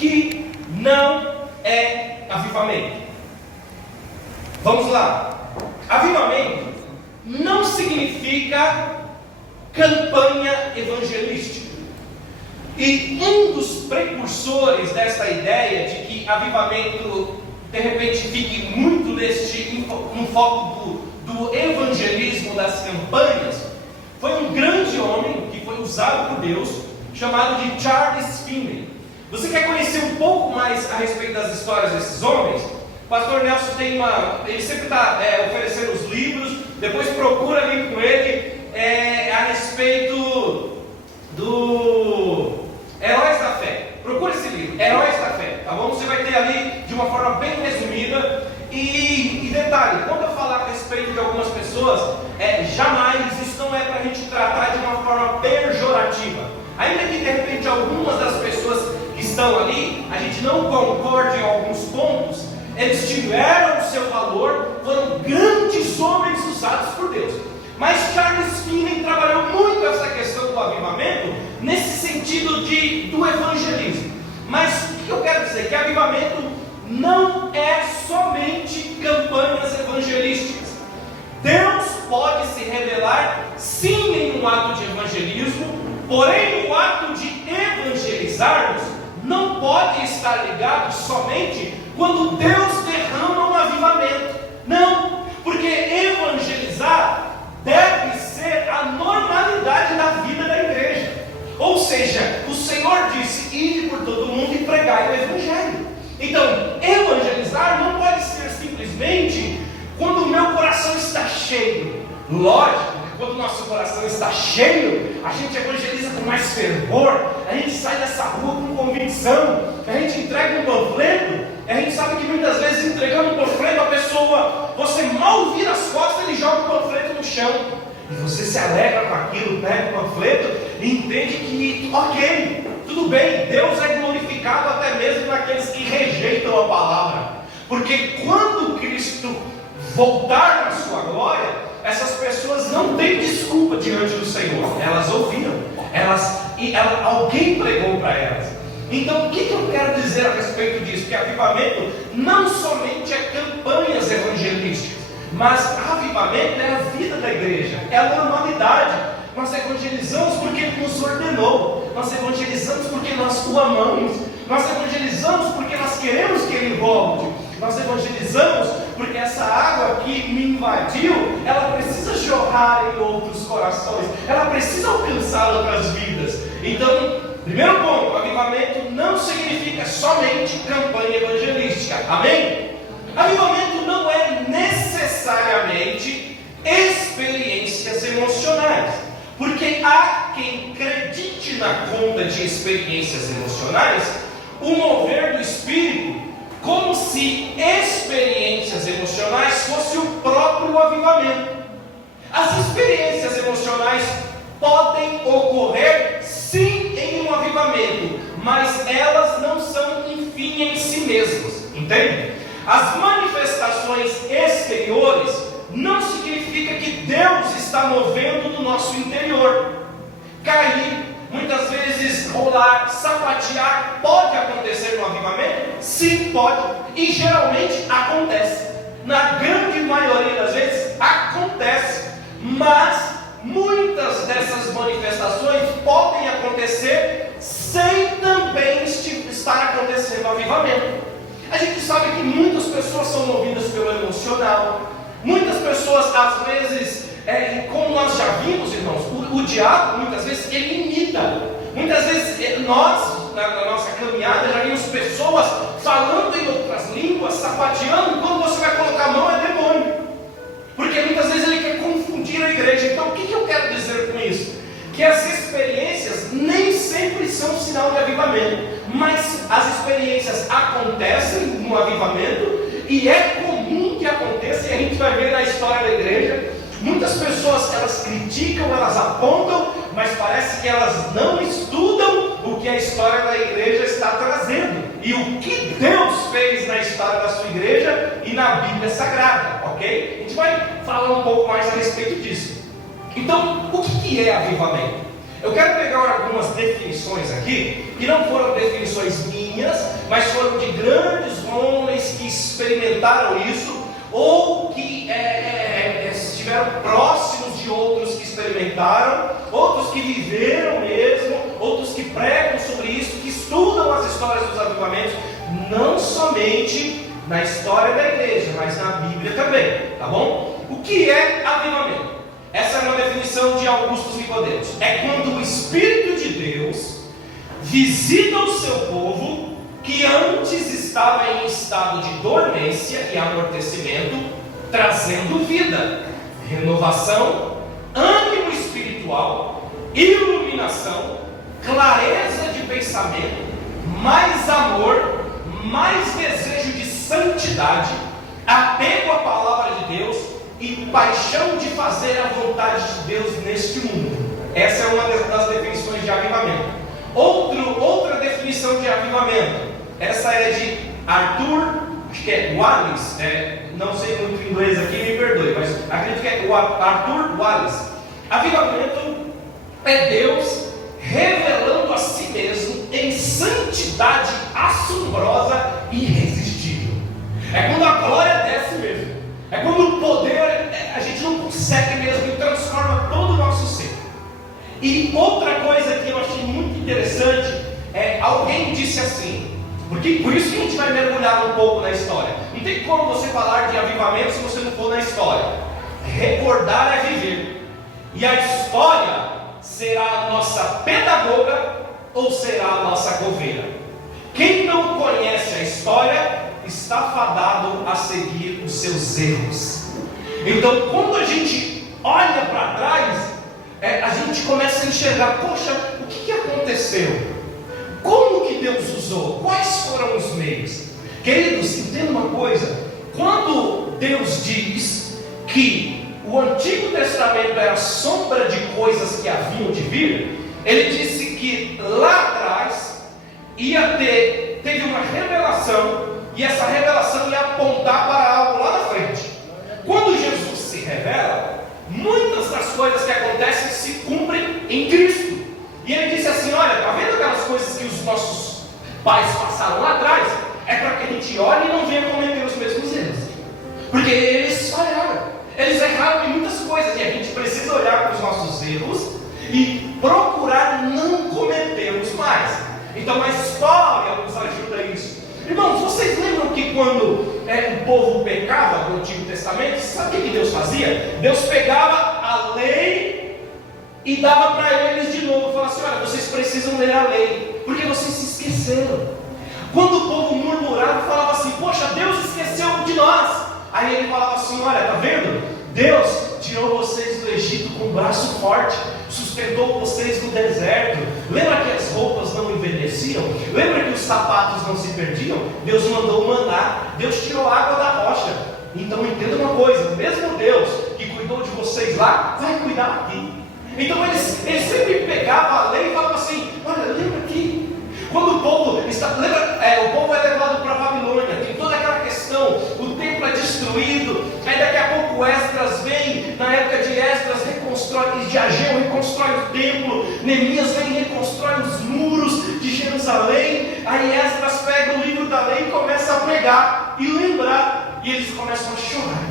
que não é avivamento? Vamos lá. Avivamento não significa campanha evangelística. E um dos precursores dessa ideia de que avivamento de repente fique muito no foco do evangelismo, das campanhas, foi um grande homem que foi usado por Deus, chamado de Charles Finney. Você quer conhecer um pouco mais a respeito das histórias desses homens? O pastor Nelson ele sempre está oferecendo os livros. Depois procura ali com ele a respeito do Heróis da Fé. Procura esse livro, Heróis da Fé, tá bom? Você vai ter ali de uma forma bem resumida. E detalhe, quando eu falar a respeito de algumas pessoas, jamais, isso não é para a gente tratar de uma forma pejorativa. Ainda que de repente algumas das pessoas que estão ali, a gente não concorde em alguns pontos, eles tiveram o seu valor, foram grandes homens usados por Deus. Mas Charles Finney trabalhou muito essa questão do avivamento, nesse sentido do evangelismo. Mas o que eu quero dizer? Que avivamento não é somente campanhas evangelísticas. Deus pode se revelar sim em um ato de evangelismo, porém o ato de evangelizarmos não pode estar ligado somente quando Deus derrama um avivamento. Não, porque evangelizar deve ser a normalidade da vida da igreja. Ou seja, o Senhor disse: ide por todo mundo e pregai o evangelho. Então, evangelizar não pode ser simplesmente quando o meu coração está cheio. Lógico, quando o nosso coração está cheio, a gente evangeliza com mais fervor, a gente sai dessa rua com convicção, a gente entrega um panfleto, a gente sabe que muitas vezes entregando um panfleto, a pessoa, você mal vira as costas, ele joga o panfleto no chão, e você se alegra com aquilo, pega o panfleto e entende que, ok, tudo bem, Deus é glorificado até mesmo naqueles que rejeitam a palavra, porque quando Cristo voltar na sua glória, essas pessoas não têm desculpa diante do Senhor. Elas ouviram, alguém pregou para elas. Então o que eu quero dizer a respeito disso? Que avivamento não somente é campanhas evangelísticas, mas avivamento é a vida da igreja, é a normalidade. Nós evangelizamos porque Ele nos ordenou, nós evangelizamos porque nós o amamos, nós evangelizamos porque nós queremos que Ele volte, nós evangelizamos porque essa água que me invadiu, ela precisa jorrar em outros corações, ela precisa alcançar outras vidas. Então, primeiro ponto, avivamento não significa somente campanha evangelística, amém? Avivamento não é necessariamente experiências emocionais, porque há quem acredite na conta de experiências emocionais o mover do Espírito, como se experiências emocionais fosse o próprio avivamento. As experiências emocionais podem ocorrer sim em um avivamento, mas elas não são um fim em si mesmas, entende? As manifestações exteriores não significa que Deus está movendo no nosso interior. Cair, muitas vezes rolar, sapatear, pode acontecer no avivamento? Sim, pode, e geralmente acontece. Na grande maioria das vezes acontece, mas muitas dessas manifestações podem acontecer sem também estar acontecendo o avivamento. A gente sabe que muitas pessoas são movidas pelo emocional, muitas pessoas às vezes, como nós já vimos, irmãos, o diabo muitas vezes ele imita. Muitas vezes nós, na nossa caminhada, já vimos pessoas falando em outras línguas, sapateando, e quando você vai colocar a mão é demônio, porque muitas vezes ele quer confundir a igreja. Então o que eu quero dizer com isso? Que as experiências nem sempre são sinal de avivamento, mas as experiências acontecem no avivamento, e é comum que aconteça, e a gente vai ver na história da igreja. Muitas pessoas, elas criticam, elas apontam, mas parece que elas não estudam o que a história da igreja está trazendo, e o que Deus fez na história da sua igreja e na Bíblia Sagrada, ok? A gente vai falar um pouco mais a respeito disso. Então, o que é avivamento? Eu quero pegar algumas definições aqui, que não foram definições minhas, pequenininhas, mas foram de grandes homens que experimentaram isso, ou que estiveram próximos de outros que experimentaram, outros que viveram mesmo, outros que pregam sobre isso, que estudam as histórias dos avivamentos, não somente na história da igreja, mas na Bíblia também, tá bom? O que é avivamento? Essa é uma definição de Augusto Nicodemos. É quando o Espírito de Deus visita o seu povo que antes estava em estado de dormência e amortecimento, trazendo vida, renovação, ânimo espiritual, iluminação, clareza de pensamento, mais amor, mais desejo de santidade, apego à palavra de Deus e paixão de fazer a vontade de Deus neste mundo. Essa é uma das definições de avivamento. Outra definição de avivamento, essa é de Arthur, acho que é Wallis, não sei muito inglês aqui, me perdoe, mas acredito que é Arthur Wallis. Avivamento é Deus revelando a si mesmo em santidade assombrosa e irresistível. É quando a glória desce mesmo, é quando o poder a gente não consegue mesmo e transforma todo o nosso ser. E outra coisa que eu achei muito interessante alguém disse assim, porque por isso que a gente vai mergulhar um pouco na história. Não tem como você falar de avivamento se você não for na história. Recordar é viver, e a história será a nossa pedagoga ou será a nossa coveira? Quem não conhece a história está fadado a seguir os seus erros. Então, quando a gente olha para trás, a gente começa a enxergar, poxa, o que aconteceu? Como que Deus usou? Quais foram os meios? Queridos, entenda uma coisa: quando Deus diz que o Antigo Testamento era sombra de coisas que haviam de vir, Ele disse que lá atrás teve uma revelação, e essa revelação ia apontar para algo lá na frente. Quando Jesus se revela, muitas das coisas que acontecem se cumprem em Cristo. E Ele disse assim: olha, está vendo aquelas coisas que os nossos pais passaram lá atrás? É para que a gente olhe e não venha cometer os mesmos erros, porque eles falharam. Eles erraram em muitas coisas, e a gente precisa olhar para os nossos erros e procurar não cometê-los mais. Então a história nos ajuda a isso. Irmãos, vocês lembram que quando o povo pecava no Antigo Testamento, sabe o que Deus fazia? Deus pegava a lei e dava para eles de novo, falava assim: olha, vocês precisam ler a lei, porque vocês se esqueceram. Quando o povo murmurava, falava assim: poxa, Deus esqueceu de nós. Aí ele falava assim: olha, está vendo? Deus tirou vocês do Egito com um braço forte, sustentou vocês no deserto. Lembra que as roupas não envelheciam? Lembra que os sapatos não se perdiam? Deus mandou maná, Deus tirou água da rocha. Então entenda uma coisa: o mesmo Deus que cuidou de vocês lá, vai cuidar aqui. Então eles sempre pegavam a lei e falavam assim: olha, lembra aqui? Quando o povo o povo é levado para a Babilônia, tem toda aquela questão, o templo é destruído, aí daqui a pouco Esdras vem, na época de Esdras reconstrói, de Ageu reconstrói o templo, Neemias vem e reconstrói os muros de Jerusalém, aí Esdras pega o livro da lei e começa a pregar e lembrar, e eles começam a chorar,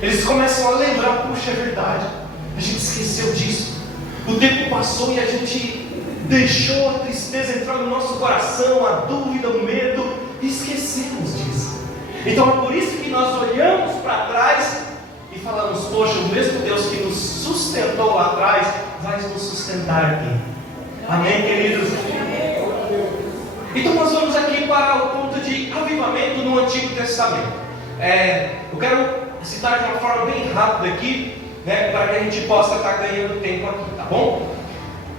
eles começam a lembrar: puxa, é verdade, a gente esqueceu disso, o tempo passou e a gente deixou a tristeza entrar no nosso coração, a dúvida, o medo, e esquecemos disso. Então é por isso que nós olhamos para trás e falamos: poxa, o mesmo Deus que nos sustentou lá atrás vai nos sustentar aqui. Amém, queridos? Então nós vamos aqui para o ponto de avivamento no Antigo Testamento. Eu quero citar de uma forma bem rápida aqui, para que a gente possa estar ganhando tempo aqui, tá bom?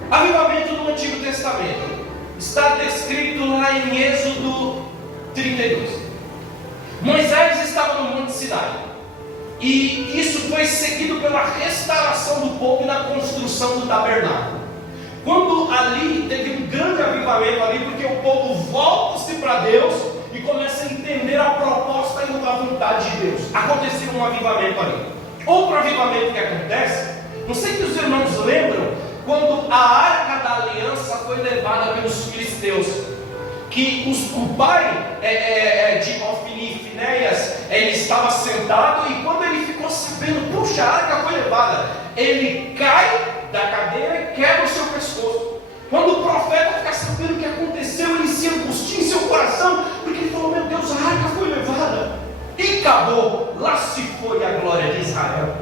Avivamento no Antigo Testamento está descrito lá em Êxodo 32. Moisés estava no Monte Sinai, e isso foi seguido pela restauração do povo e na construção do tabernáculo. Quando ali teve um grande avivamento ali, porque o povo volta-se para Deus e começa a entender a proposta e a vontade de Deus. Aconteceu um avivamento ali. Outro avivamento que acontece, não sei se os irmãos lembram, quando a Arca da Aliança foi levada pelos filisteus. que o pai de Ofni e Finéias, ele estava sentado, e quando ele ficou sabendo, puxa, a arca foi levada, ele cai da cadeira e quebra o seu pescoço. Quando o profeta fica sabendo o que aconteceu, ele se angustia em seu coração, porque ele falou: meu Deus, a arca foi levada, e acabou, lá se foi a glória de Israel.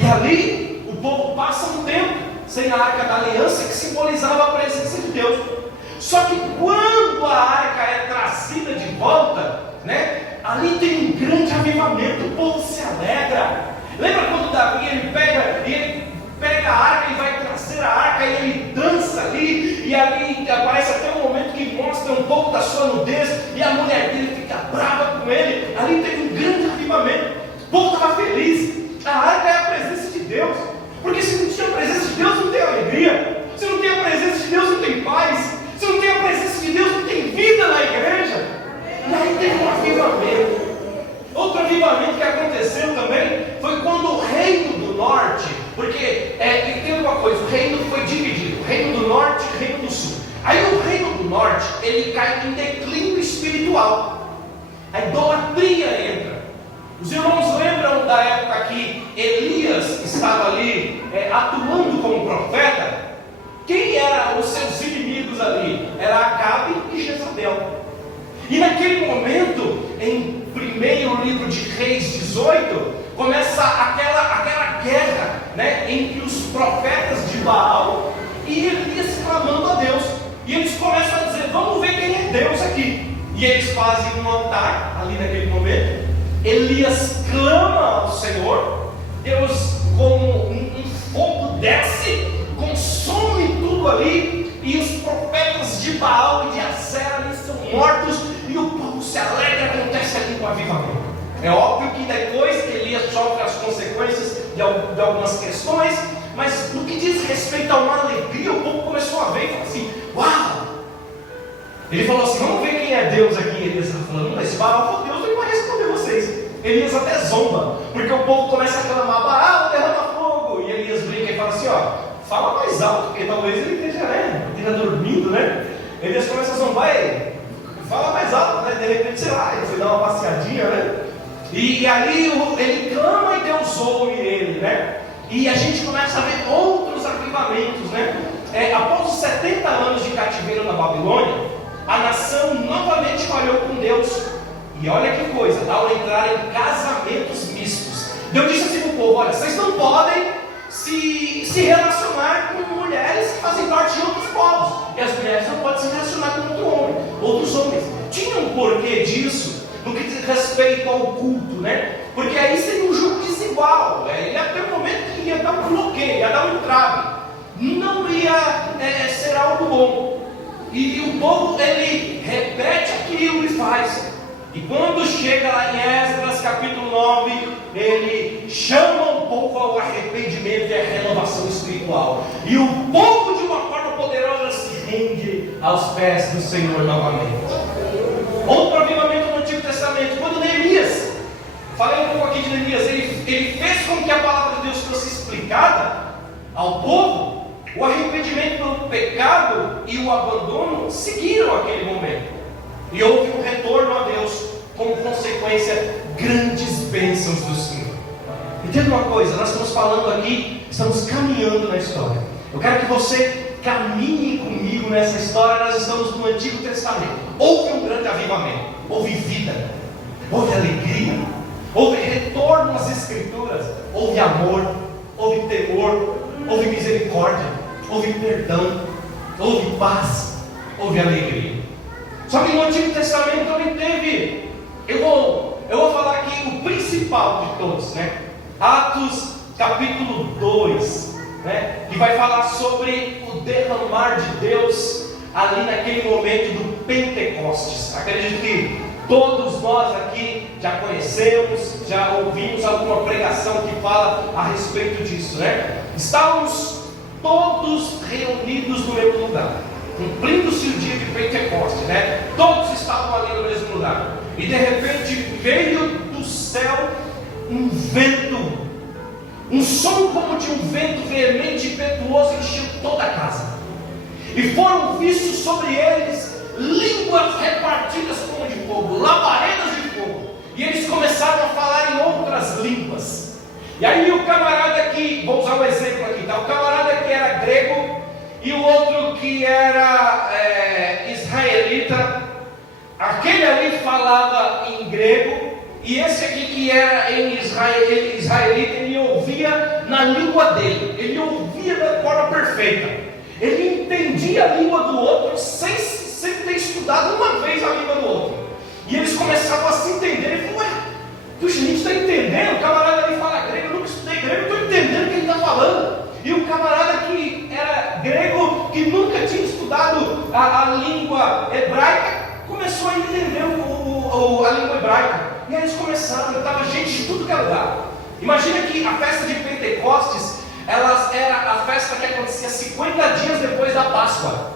E ali o povo passa um tempo sem a arca da aliança, que simbolizava a presença de Deus. Só que quando a arca é trazida de volta, ali tem um grande avivamento, o povo se alegra. Lembra quando Davi ele pega a arca e vai trazer a arca, e ele dança ali, e ali aparece até um momento que mostra um pouco da sua nudez, e a mulher dele fica brava com ele. Ali teve um grande avivamento, o povo estava feliz. A arca é a presença de Deus, porque se não tinha a presença de Deus, não tem alegria. Se não tem a presença de Deus, não tem paz. Se não tem a presença de Deus, não tem vida na igreja. E aí teve um avivamento. Outro avivamento que aconteceu também foi quando o reino do norte, porque tem uma coisa, o reino foi dividido, o reino do norte e o reino do sul. Aí o reino do norte, ele cai em declínio espiritual, a idolatria entra. Os irmãos lembram da época que Elias estava ali atuando como profeta? Quem eram os seus inimigos ali? Era Acabe e Jezabel. E naquele momento, em primeiro livro de Reis 18, começa aquela guerra, entre os profetas de Baal e Elias clamando a Deus. E eles começam a dizer: vamos ver quem é Deus aqui. E eles fazem um altar ali naquele momento. Elias clama ao Senhor. Deus, como um fogo, desce, consome tudo ali, e os profetas de Baal e de Acera ali são mortos, e o povo se alegra. Acontece ali com o avivamento. É óbvio que depois que Elias sofre as consequências de algumas questões, mas no que diz respeito a uma alegria, o povo começou a ver e falou assim: uau! Ele falou assim: vamos ver quem é Deus aqui. Elias está falando: mas Baal for Deus, ele vai responder vocês. Elias até zomba, porque o povo começa a clamar: Baal, derrama fogo. E Elias brinca e fala assim: fala mais alto, porque talvez ele esteja dormindo, Elias começa a zombar ele: fala mais alto, de repente, sei lá, ele foi dar uma passeadinha, E ali ele clama e Deus ouve ele, E a gente começa a ver outros avivamentos, após os 70 anos de cativeiro na Babilônia, a nação novamente falhou com Deus. E olha que coisa, ao entrar em casamentos mistos, Deus disse assim para o povo: olha, vocês não podem se relacionar com mulheres que fazem parte de outros povos, e as mulheres não podem se relacionar com outros homens. Tinha um porquê disso, no que diz respeito ao culto, porque aí seria um jogo desigual, ele ia ter um momento que ia dar um bloqueio, ia dar um entrave, não ia ser algo bom. E o povo, ele repete aquilo e faz. E quando chega lá em Esdras capítulo 9, ele chama o povo ao arrependimento e à renovação espiritual. E o povo, de uma forma poderosa, se rende aos pés do Senhor novamente. Outro avivamento no Antigo Testamento, quando Neemias, falei um pouco aqui de Neemias, ele fez com que a palavra de Deus fosse explicada ao povo. O arrependimento pelo pecado e o abandono seguiram aquele momento. E houve um retorno a Deus, como consequência, grandes bênçãos do Senhor. Entenda uma coisa, nós estamos falando aqui, estamos caminhando na história. Eu quero que você caminhe comigo nessa história. Nós estamos no Antigo Testamento. Houve um grande avivamento, houve vida, houve alegria, houve retorno às Escrituras, houve amor, houve temor, houve misericórdia, houve perdão, houve paz, houve alegria. Só que no Antigo Testamento também teve, eu vou falar aqui o principal de todos, Atos capítulo 2, que vai falar sobre o derramar de Deus ali naquele momento do Pentecostes. Acredito que todos nós aqui já conhecemos, já ouvimos alguma pregação que fala a respeito disso, Estávamos todos reunidos no mesmo lugar, cumprindo-se o dia de Pentecostes, Todos estavam ali no mesmo lugar. E de repente veio do céu um vento, um som como de um vento veemente e impetuoso, encheu toda a casa. E foram vistos sobre eles línguas repartidas como de fogo, labaredas de fogo. E eles começaram a falar em outras línguas. E aí o camarada que, vou usar um exemplo aqui, tá? O camarada que era grego e o outro que era israelita, aquele ali falava em grego, e esse aqui que era em israelita, ele ouvia na língua dele, ele ouvia da forma perfeita, ele entendia a língua do outro sem ter estudado uma vez a língua do outro. E eles começavam a se entender. Ele falou: ué, puxa, a gente está entendendo? O camarada ali fala grego, eu nunca estudei grego, estou entendendo o que ele está falando. E o camarada que era grego, que nunca tinha estudado a língua hebraica, começou a entender a língua hebraica. E aí eles começaram, estava gente de tudo que é lugar. Imagina que a festa de Pentecostes, era a festa que acontecia 50 dias depois da Páscoa.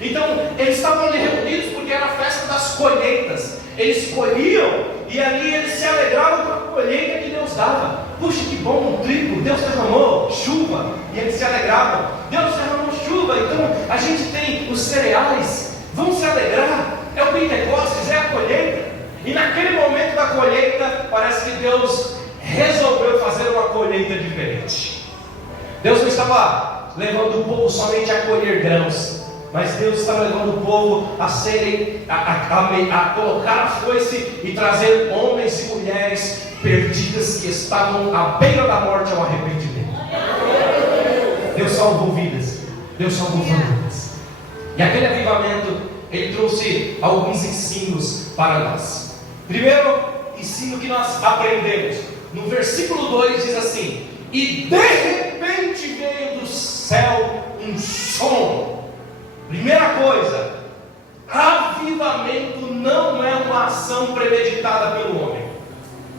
Então, eles estavam ali reunidos porque era a festa das colheitas. Eles colhiam e ali eles se alegravam com a colheita que Deus dava. Puxa, que bom, um trigo, Deus derramou chuva. E eles se alegravam. Deus derramou chuva, então a gente tem os cereais. Vamos se alegrar. É o Pentecostes, é a colheita. E naquele momento da colheita, parece que Deus resolveu fazer uma colheita diferente. Deus não estava levando o povo somente a colher grãos, mas Deus estava levando o povo a colocar a foice e trazer homens e mulheres perdidas que estavam à beira da morte ao arrependimento. Deus salvou vidas, Deus salvou famílias. E aquele avivamento, ele trouxe alguns ensinos para nós. Primeiro ensino que nós aprendemos, no versículo 2 diz assim: e de repente veio do céu um som. Primeira coisa, avivamento não é uma ação premeditada pelo homem.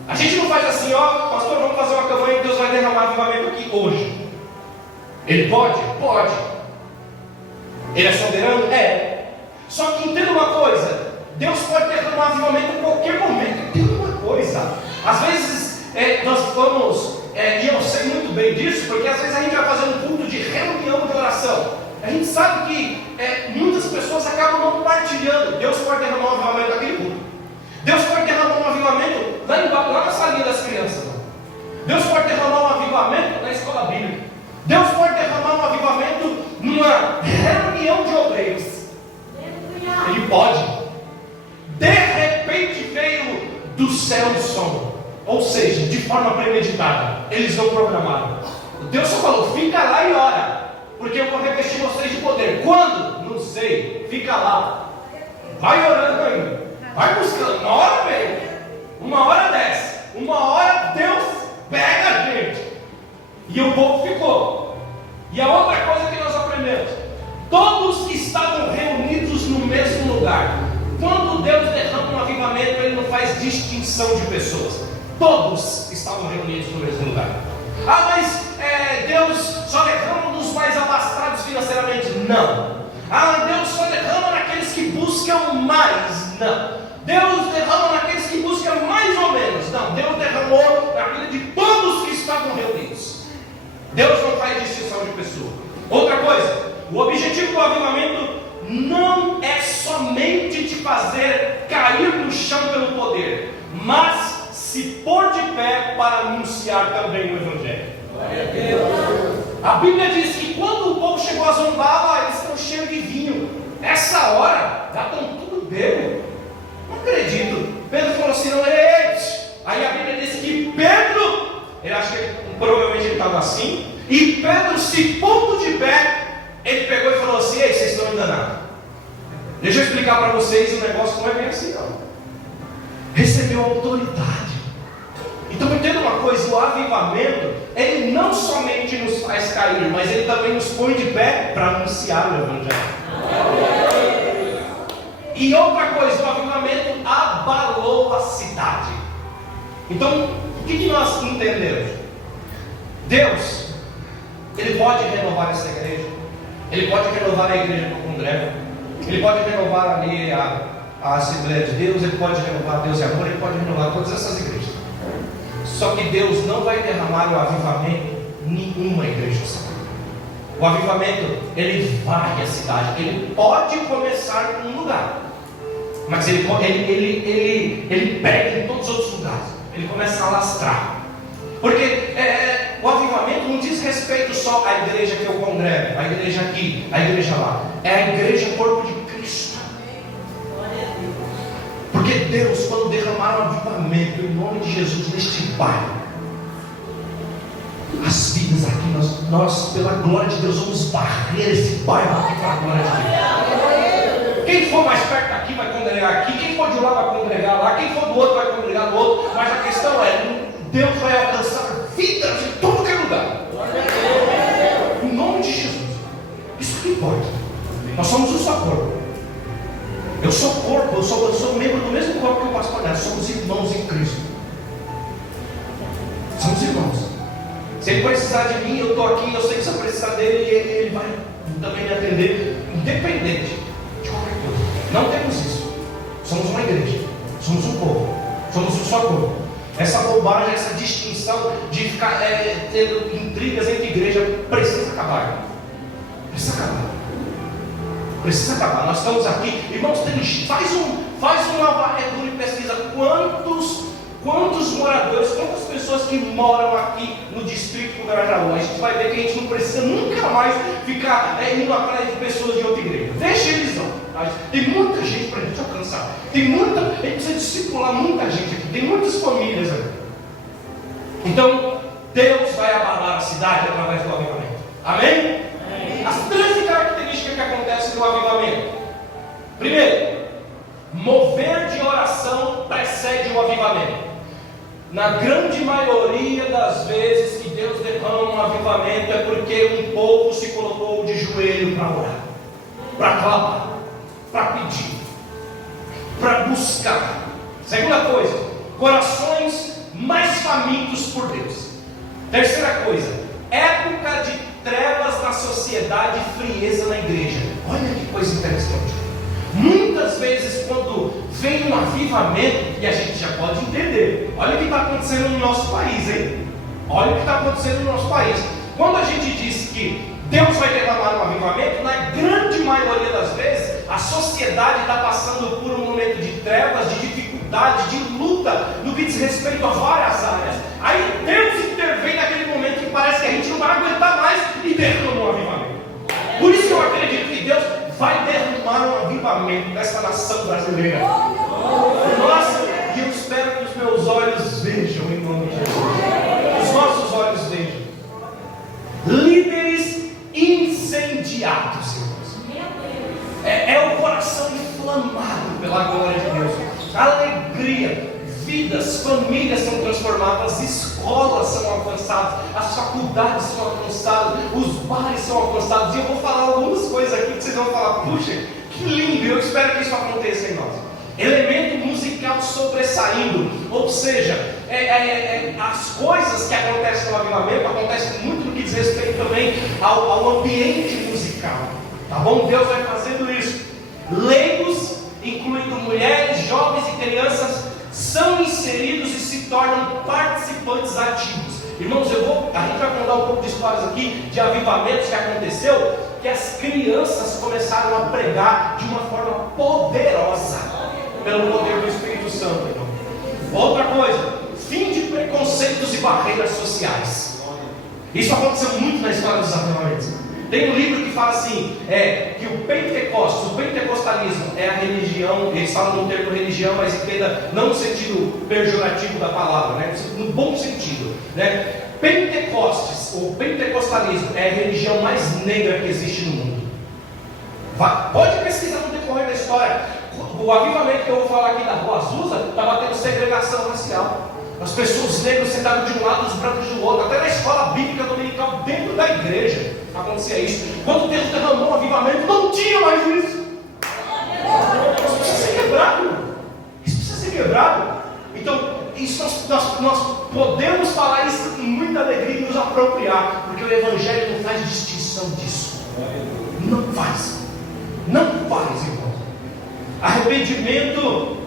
A gente não faz assim: ó, pastor, vamos fazer uma campanha que Deus vai derramar avivamento aqui hoje. Ele pode? Pode. Ele é soberano? É. Só que entenda uma coisa: Deus pode derramar avivamento em qualquer momento. Entenda uma coisa: às vezes nós vamos, e eu sei muito bem disso, porque às vezes a gente vai fazer um culto de reunião de oração. A gente sabe que muitas pessoas acabam não compartilhando. Deus pode derramar um avivamento naquele culto. Deus pode derramar um avivamento lá na salinha das crianças. Deus pode derramar um avivamento na escola bíblica. Deus pode derramar um avivamento numa reunião de obreiros. Ele pode. De repente veio do céu o som. Ou seja, de forma premeditada. Eles não programaram. Deus só falou: fica lá e ora, porque eu vou revestir vocês de poder. Quando? Não sei. Fica lá. Vai orando ainda. Vai buscando. Uma hora vem. Uma hora desce. Uma hora Deus pega a gente. E o povo ficou. E a outra coisa que nós aprendemos: todos estavam reunidos no mesmo lugar. Quando Deus derrama um avivamento, Ele não faz distinção de pessoas. Todos estavam reunidos no mesmo lugar. Ah, mas Deus só derrama nos mais abastados financeiramente? Não. Ah, Deus só derrama naqueles que buscam mais? Não. Deus derrama naqueles que buscam mais ou menos? Não. Deus derramou na vida de todos que estavam reunidos. Deus não faz distinção de pessoa. Outra coisa: o objetivo do avivamento não é somente te fazer cair no chão pelo poder, mas se pôr de pé para anunciar também o Evangelho. A Bíblia diz que quando o povo chegou a zombar, eles estão cheios de vinho. Essa hora, já estão tudo bêbado. Não acredito. Pedro falou assim: não, aí a Bíblia diz que Pedro, ele acha que provavelmente ele estava assim, e Pedro, se pondo de pé, ele pegou e falou assim: ei, vocês estão enganados. Deixa eu explicar para vocês, o negócio não é bem assim não. Recebeu autoridade. Então entenda uma coisa: o avivamento, ele não somente nos faz cair, mas ele também nos põe de pé para anunciar o Evangelho. E outra coisa: o avivamento abalou a cidade. Então, o que nós entendemos? Deus, Ele pode renovar essa igreja. Ele pode renovar a igreja que congrega. Ele pode renovar ali a Assembleia de Deus. Ele pode renovar Deus e Amor. Ele pode renovar todas essas igrejas. Só que Deus não vai derramar o avivamento em nenhuma igreja só. O avivamento, ele varre a cidade. Ele pode começar em um lugar, Mas ele pega em todos os outros lugares. Ele começa a alastrar. Porque o avivamento não diz respeito só à igreja que eu congrego, a igreja aqui, a igreja lá. É a igreja corpo de Cristo. Porque Deus, quando derramar um avivamento em nome de Jesus neste bairro, as vidas aqui, nós pela glória de Deus, vamos barrer esse bairro aqui para a glória de Deus. Quem for mais perto daqui vai congregar aqui, quem for de lá vai congregar lá, quem for do outro vai congregar do outro. Mas a questão é, Deus vai alcançar vidas em todo aquele lugar. Em nome de Jesus. Isso que importa. Nós somos um só corpo. Eu sou corpo, eu sou membro do mesmo corpo que o pastor Neto. Somos irmãos em Cristo. Somos irmãos. Se ele precisar de mim, eu estou aqui, eu sei que se eu precisar dele, ele vai também me atender, independente de qualquer coisa. Não temos isso. Somos uma igreja, somos um povo, somos um só corpo. Essa bobagem, essa distinção de ficar tendo intrigas entre igreja precisa acabar. Precisa acabar. Precisa acabar. Nós estamos aqui, irmãos, faz uma varredura e pesquisa quantos moradores, quantas pessoas que moram aqui no distrito do Grajaú. A gente vai ver que a gente não precisa nunca mais ficar indo atrás de pessoas de outra igreja. Deixa eles lá. Tá? Tem muita gente para a gente alcançar. A gente precisa discipular muita gente aqui. Tem muitas famílias aqui. Então, Deus vai abalar a cidade através do avivamento. Amém? As 13 características que acontecem no avivamento. Primeiro, mover de oração precede o avivamento. Na grande maioria das vezes que Deus derrama um avivamento é porque um povo se colocou de joelho para orar, para clamar, para pedir, para buscar. Segunda coisa, corações mais famintos por Deus. Terceira coisa, época de trevas na sociedade e frieza na igreja. Olha que coisa interessante. Muitas vezes quando vem um avivamento, e a gente já pode entender, olha o que está acontecendo no nosso país, hein? Olha o que está acontecendo no nosso país. Quando a gente diz que Deus vai derramar um avivamento, na grande maioria das vezes, a sociedade está passando por um momento de trevas, de dificuldade, de luta, no que diz respeito a várias áreas. Aí Deus intervém naquele momento que parece que a gente não vai aguentar mais e derrama um avivamento. Por isso que eu acredito que Deus vai derramar um avivamento dessa nação brasileira. Nossa, e eu espero que os meus olhos vejam em nome de Jesus. Os nossos olhos vejam. Líderes incendiados, irmãos. É o coração inflamado pela glória de Deus. Alegria, vidas, famílias são transformadas, escolas são alcançadas, as faculdades são alcançadas, os bares são alcançados. E eu vou falar algumas coisas aqui que vocês vão falar, puxa, que lindo, eu espero que isso aconteça em nós. Elemento musical sobressaindo, ou seja, as coisas que acontecem no avivamento acontecem muito no que diz respeito também ao ambiente musical, tá bom? Deus vai fazendo isso. Leigos, incluindo mulheres, jovens e crianças, são inseridos e se tornam participantes ativos. Irmãos, a gente vai contar um pouco de histórias aqui de avivamentos que aconteceu, que as crianças começaram a pregar de uma forma poderosa pelo poder do Espírito Santo. Irmão. Outra coisa, fim de preconceitos e barreiras sociais. Isso aconteceu muito na história dos avivamentos. Tem um livro que fala assim, que o pentecostalismo é a religião, eles falam no termo religião, mas entenda não no sentido pejorativo da palavra, né? No bom sentido, né? Pentecostes, ou pentecostalismo, é a religião mais negra que existe no mundo. Pode pesquisar no decorrer da história. O avivamento que eu vou falar aqui da Rua Azusa estava tendo segregação racial. As pessoas negras sentavam de um lado, os brancos do outro. Até na escola bíblica dominical, dentro da igreja, acontecia isso. Quando Deus derramou um avivamento, não tinha mais isso. Isso precisa ser quebrado. Isso precisa ser quebrado. Então, isso nós podemos falar isso com muita alegria e nos apropriar, porque o Evangelho não faz distinção disso. Não faz. Não faz, irmão. Arrependimento,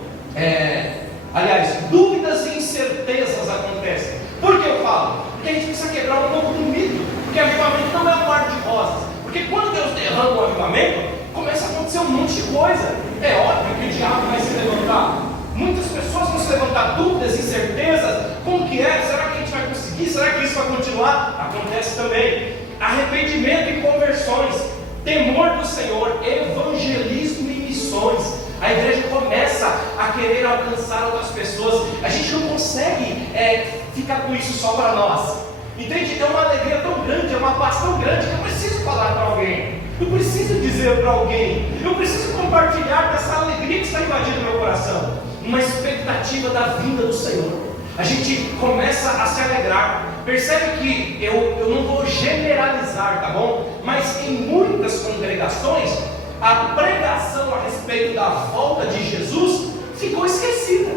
dúvidas e incertezas acontecem. Por que eu falo? Porque a gente precisa quebrar um pouco do mito. Porque avivamento não é um mar de rosas. Porque quando Deus derrama o avivamento, começa a acontecer um monte de coisa. É óbvio que o diabo vai se levantar. Muitas pessoas vão se levantar dúvidas, incertezas. Como que é? Será que a gente vai conseguir? Será que isso vai continuar? Acontece também. Arrependimento e conversões, temor do Senhor, evangelismo e missões. A igreja começa a querer alcançar outras pessoas. A gente não consegue ficar com isso só para nós. Entende? É uma alegria tão grande, é uma paz tão grande que eu preciso falar para alguém. Eu preciso dizer para alguém. Eu preciso compartilhar dessa alegria que está invadindo meu coração. Uma expectativa da vinda do Senhor. A gente começa a se alegrar. Percebe que eu não vou generalizar, tá bom? Mas em muitas congregações, a pregação a respeito da volta de Jesus ficou esquecida.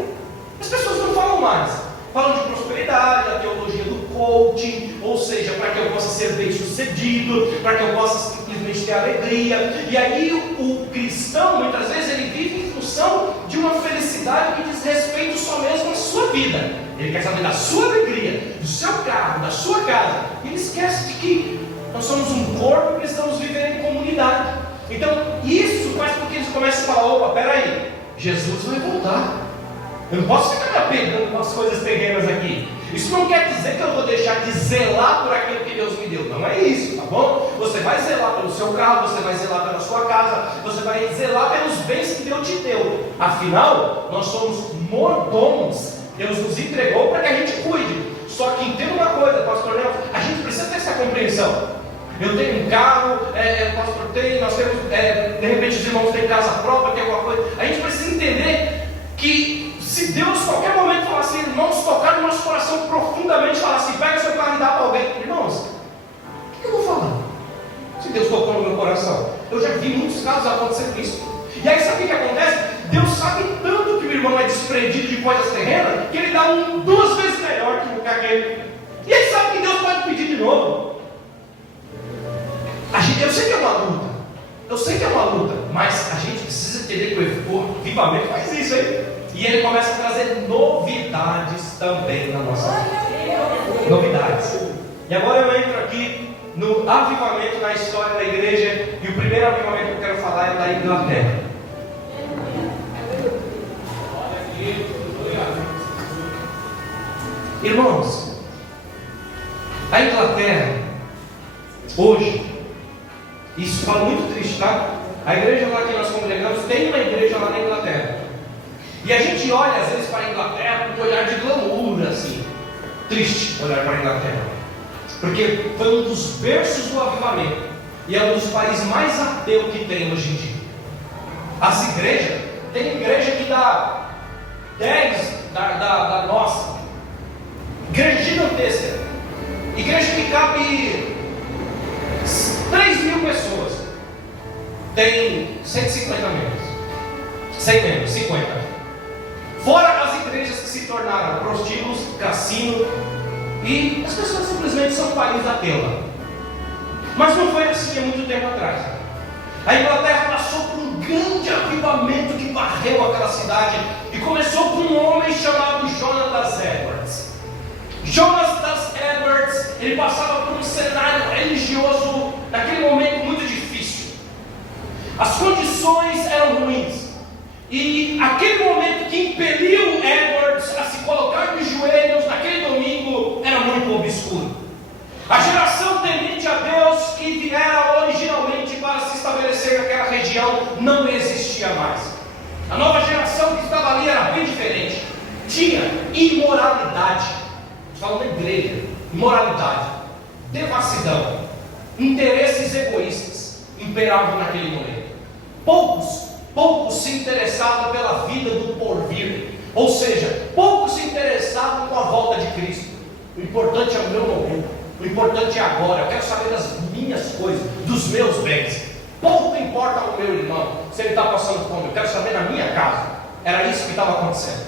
As pessoas não falam mais. Falam de prosperidade, da teologia do coaching, ou seja, para que eu possa ser bem sucedido, para que eu possa simplesmente ter alegria. E aí o cristão, muitas vezes, ele vive em função de uma felicidade que diz respeito só mesmo à sua vida. Ele quer saber da sua alegria, do seu carro, da sua casa. E ele esquece de que nós somos um corpo e precisamos viver em comunidade. Então, isso faz com que eles comecem a falar: opa, peraí, Jesus vai voltar. Eu não posso ficar me apegando com as coisas terrenas aqui. Isso não quer dizer que eu vou deixar de zelar por aquilo que Deus me deu. Não é isso, tá bom? Você vai zelar pelo seu carro, você vai zelar pela sua casa, você vai zelar pelos bens que Deus te deu. Afinal, nós somos mordomos. Deus nos entregou para que a gente cuide. Só que entenda uma coisa, pastor Nelson, a gente precisa ter essa compreensão. Eu tenho um carro, o pastor tem, nós temos, de repente os irmãos têm casa própria, tem alguma coisa. A gente precisa entender que se Deus, em qualquer momento, falar assim, irmãos, tocar no nosso coração profundamente, falar assim, pega o seu carro e dá para alguém. Irmãos, o que eu vou falar? Se Deus tocou no meu coração. Eu já vi muitos casos acontecendo isso. E aí sabe o que acontece? Deus sabe tanto que o irmão é desprendido de coisas terrenas, que ele dá duas vezes melhor que aquele. E ele sabe que Deus pode pedir de novo. Eu sei que é uma luta. Eu sei que é uma luta. Mas a gente precisa entender que o avivamento faz isso, hein? E ele começa a trazer novidades também na nossa vida. Novidades. E agora eu entro aqui no avivamento na história da igreja. E o primeiro avivamento que eu quero falar é da Inglaterra. Irmãos, a Inglaterra, hoje, isso fala muito triste, tá? A igreja lá que nós congregamos, tem uma igreja lá na Inglaterra. E a gente olha às vezes para a Inglaterra com um olhar de glamour, assim. Triste olhar para a Inglaterra. Porque foi um dos berços do avivamento. E é um dos países mais ateus que tem hoje em dia. As igrejas, tem igreja que dá 10 da nossa. Igreja gigantesca. Igreja que cabe 3.000 pessoas. Tem 150 membros. 100 membros, 50. Fora as igrejas que se tornaram prostíbulos, cassino, e as pessoas simplesmente são um país ateu. Mas não foi assim há muito tempo atrás. A Inglaterra passou por um grande avivamento que varreu aquela cidade, e começou com um homem chamado Jonathan Edwards. Jonathan Edwards, ele passava por um cenário religioso, naquele momento muito difícil. As condições eram ruins. E aquele momento que impeliu Edwards a se colocar de joelhos naquele domingo era muito obscuro. A geração temente a Deus que viera originalmente para se estabelecer naquela região não existia mais. A nova geração que estava ali era bem diferente. Tinha imoralidade. Falando da igreja, imoralidade, devassidão, interesses egoístas imperavam naquele momento. Poucos se interessavam pela vida do porvir, ou seja, poucos se interessavam com a volta de Cristo. O importante é o meu momento, o importante é agora. Eu quero saber das minhas coisas, dos meus bens. Pouco importa o meu irmão, se ele está passando fome, eu quero saber na minha casa. Era isso que estava acontecendo.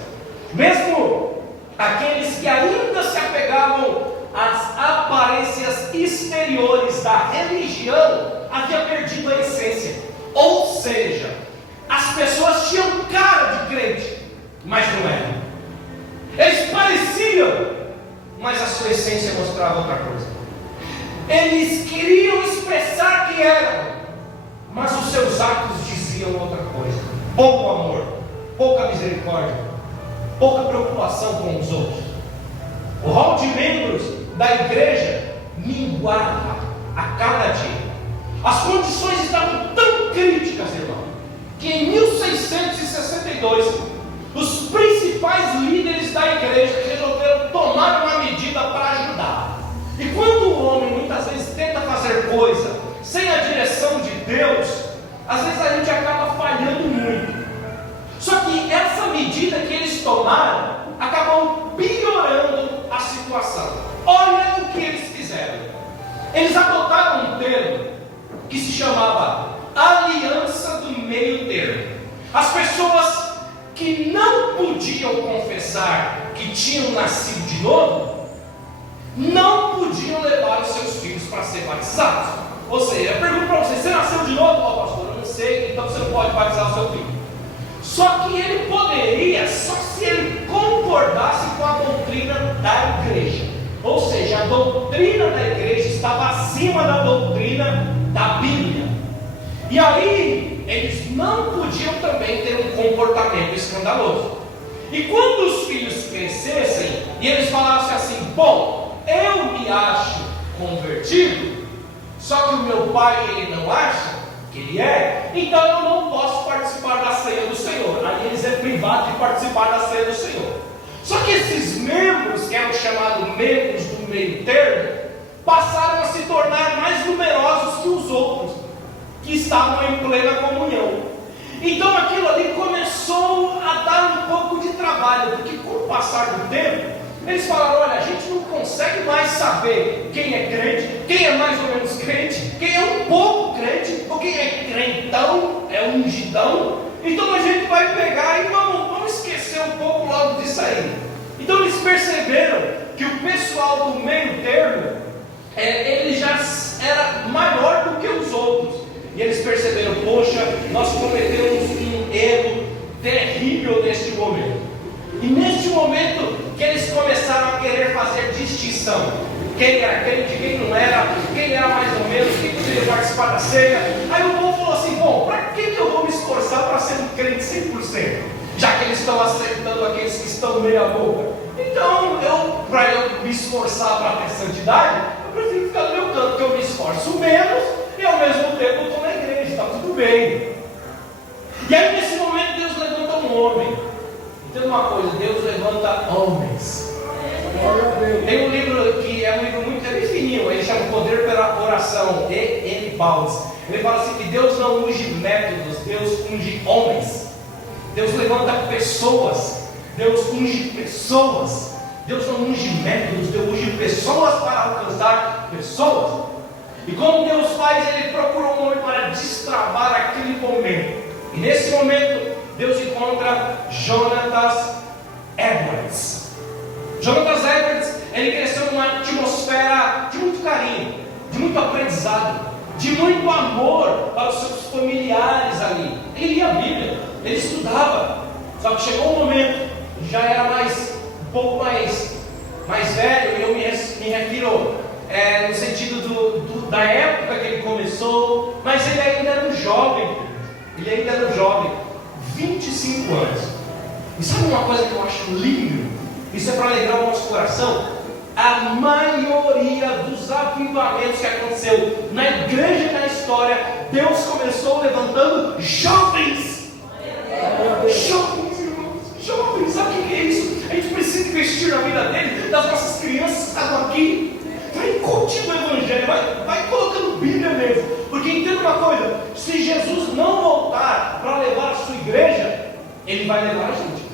Mesmo aqueles que ainda se apegavam às aparências exteriores da religião haviam perdido a essência. Ou seja, as pessoas tinham cara de crente, mas não eram. Eles pareciam, mas a sua essência mostrava outra coisa. Eles queriam expressar que eram, mas os seus atos diziam diziam outra coisa: pouco amor, pouca misericórdia, pouca preocupação com os outros. O rol de membros da igreja minguava a cada dia. As condições estavam tão críticas, irmão, que em 1662 os principais líderes da igreja resolveram tomar uma medida para ajudar. E quando o homem muitas vezes tenta fazer coisa sem a direção de Deus, às vezes a gente acaba falhando muito. Só que essa medida que eles tomaram acabou piorando a situação. Olha o que eles fizeram. Eles adotaram um termo que se chamava aliança do meio termo. As pessoas que não podiam confessar que tinham nascido de novo, não podiam levar os seus filhos para ser batizados. Ou seja, eu pergunto para você nasceu de novo? Ó, pastor, eu não sei, então você não pode batizar o seu filho. Só que ele poderia, só se ele concordasse com a doutrina da igreja. Ou seja, a doutrina da igreja estava acima da doutrina da Bíblia. E aí, eles não podiam também ter um comportamento escandaloso. E quando os filhos crescessem, e eles falassem assim: bom, eu me acho convertido, só que o meu pai ele não acha que ele é, então eu não posso participar da ceia do Senhor. Aí eles é privado de participar da ceia do Senhor. Só que esses membros, que eram chamados membros do meio termo, passaram a se tornar mais numerosos que os outros, que estavam em plena comunhão. Então aquilo ali começou a dar um pouco de trabalho, porque com o passar do tempo, eles falaram: olha, a gente não consegue mais saber quem é crente, quem é mais ou menos crente, quem é um pouco crente, ou quem é crentão, é ungidão. Então a gente vai pegar e vamos esquecer um pouco logo disso aí. Então eles perceberam que o pessoal do meio termo, ele já era maior do que os outros. E eles perceberam: poxa, nós cometemos um erro terrível neste momento. E neste momento que eles começaram a querer fazer distinção, quem era crente, quem não era, quem era mais ou menos, quem poderia participar da ceia. Aí o povo falou assim: bom, para que eu vou me esforçar para ser um crente 100%? Já que eles estão aceitando aqueles que estão meia boca. Então, para eu me esforçar para ter santidade, eu prefiro ficar no meu canto, porque eu me esforço menos e ao mesmo tempo eu estou na igreja, está tudo bem. E aí nesse momento Deus levanta um homem. Entenda uma coisa: Deus levanta homens. Tem um livro que é um livro muito fininho, ele chama Poder pela Oração, E.M. Bounds. Ele fala assim que Deus não unge métodos, Deus unge homens. Deus levanta pessoas, Deus unge pessoas. Deus não unge métodos, Deus unge pessoas para alcançar pessoas. E como Deus faz, Ele procura um homem para destravar aquele momento. E nesse momento, Deus encontra Jonathan Edwards. Jonathan Edwards, ele cresceu numa atmosfera de muito carinho, de muito aprendizado, de muito amor para os seus familiares ali. Ele lia a Bíblia, ele estudava. Só que chegou um momento, já era um pouco mais velho, e eu me refiro no sentido da época que ele começou, mas ele ainda era um jovem. 25 anos. E sabe uma coisa que eu acho lindo? Isso é para alegrar o nosso coração. A maioria dos avivamentos que aconteceu na igreja e na história, Deus começou levantando jovens. Jovens, irmãos. Jovens, sabe o que é isso? A gente precisa investir na vida dele, das nossas crianças que estavam aqui. Vai curtindo o evangelho, vai colocando Bíblia mesmo. Porque entenda uma coisa: se Jesus não voltar para levar a sua igreja, Ele vai levar a gente.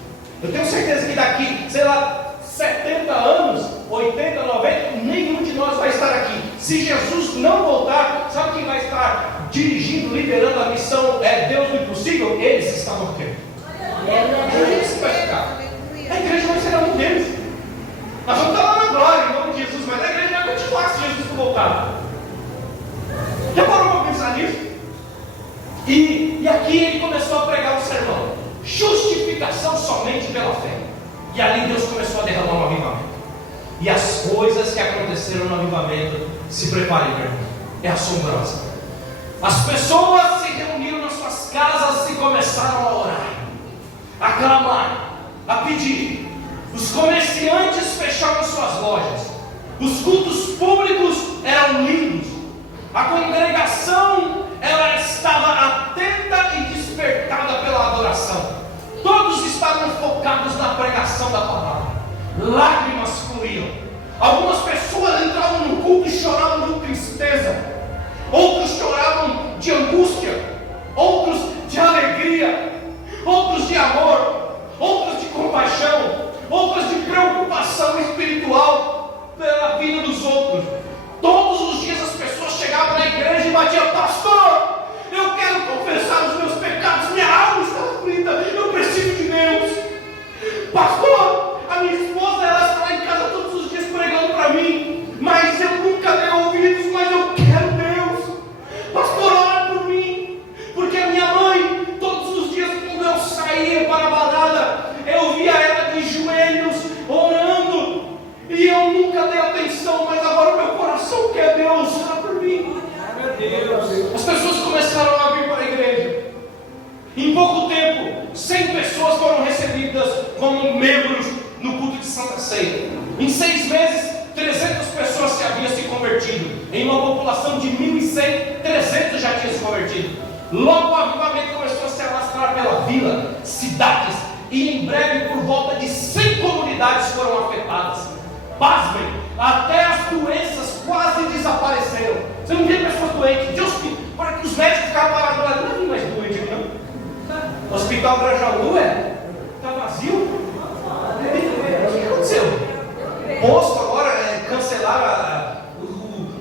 Eu tenho certeza que daqui, 70 anos, 80, 90, nenhum de nós vai estar aqui. Se Jesus não voltar, sabe quem vai estar dirigindo, liderando a missão Deus do Impossível? Eles estavam aqui. Eles vai ficar. A igreja vai ser um deles. Nós vamos estar lá na glória, em nome de Jesus, mas a igreja vai continuar se Jesus não voltar. Já parou para pensar nisso? E aqui ele começou a pregar um sermão: justificação somente pela fé. E ali Deus começou a derramar um avivamento. E as coisas que aconteceram no avivamento, se preparem, meu irmão, é assombrosa. As pessoas se reuniram nas suas casas e começaram a orar, a clamar, a pedir. Os comerciantes fechavam suas lojas. Os cultos públicos eram lindos. A congregação, ela estava atenta e despertada pela adoração. Todos estavam focados na pregação da palavra. Lágrimas fluíam. Algumas pessoas entravam no culto e choravam de tristeza. Outros choravam de angústia. Outros de alegria. Outros de amor. Outros de compaixão. Outros de preocupação espiritual pela vida dos outros. Todos os dias as pessoas chegavam na igreja e batiam: pastor, eu quero confessar os meus pecados, minha alma está aflita, eu preciso de Deus. Pastor, a minha esposa, ela está lá em casa todos os dias pregando para mim, mas eu nunca dei ouvidos, mas eu quero Deus. Pastor, ora por mim, porque a minha mãe, todos os dias quando eu saía para a balada, eu via ela de joelhos, orando, e eu nunca dei atenção, mas agora meu coração quer Deus, ora por mim. As pessoas começaram a vir para a igreja. Em pouco tempo, 100 pessoas foram recebidas como membros no culto de Santa Ceia. Em 6 meses, 300 pessoas se haviam se convertido. Em uma população de 1.100, 300 já tinham se convertido. Logo o avivamento começou a se alastrar pela vila, cidades, e em breve por volta de 100 comunidades foram afetadas. Pasmem, até as doenças quase desapareceram. Você não via pessoas doentes, para que os médicos ficaram parados lá, não vi mais doente aqui não. O hospital Grajaú está vazio. O que aconteceu? Posto agora, cancelaram,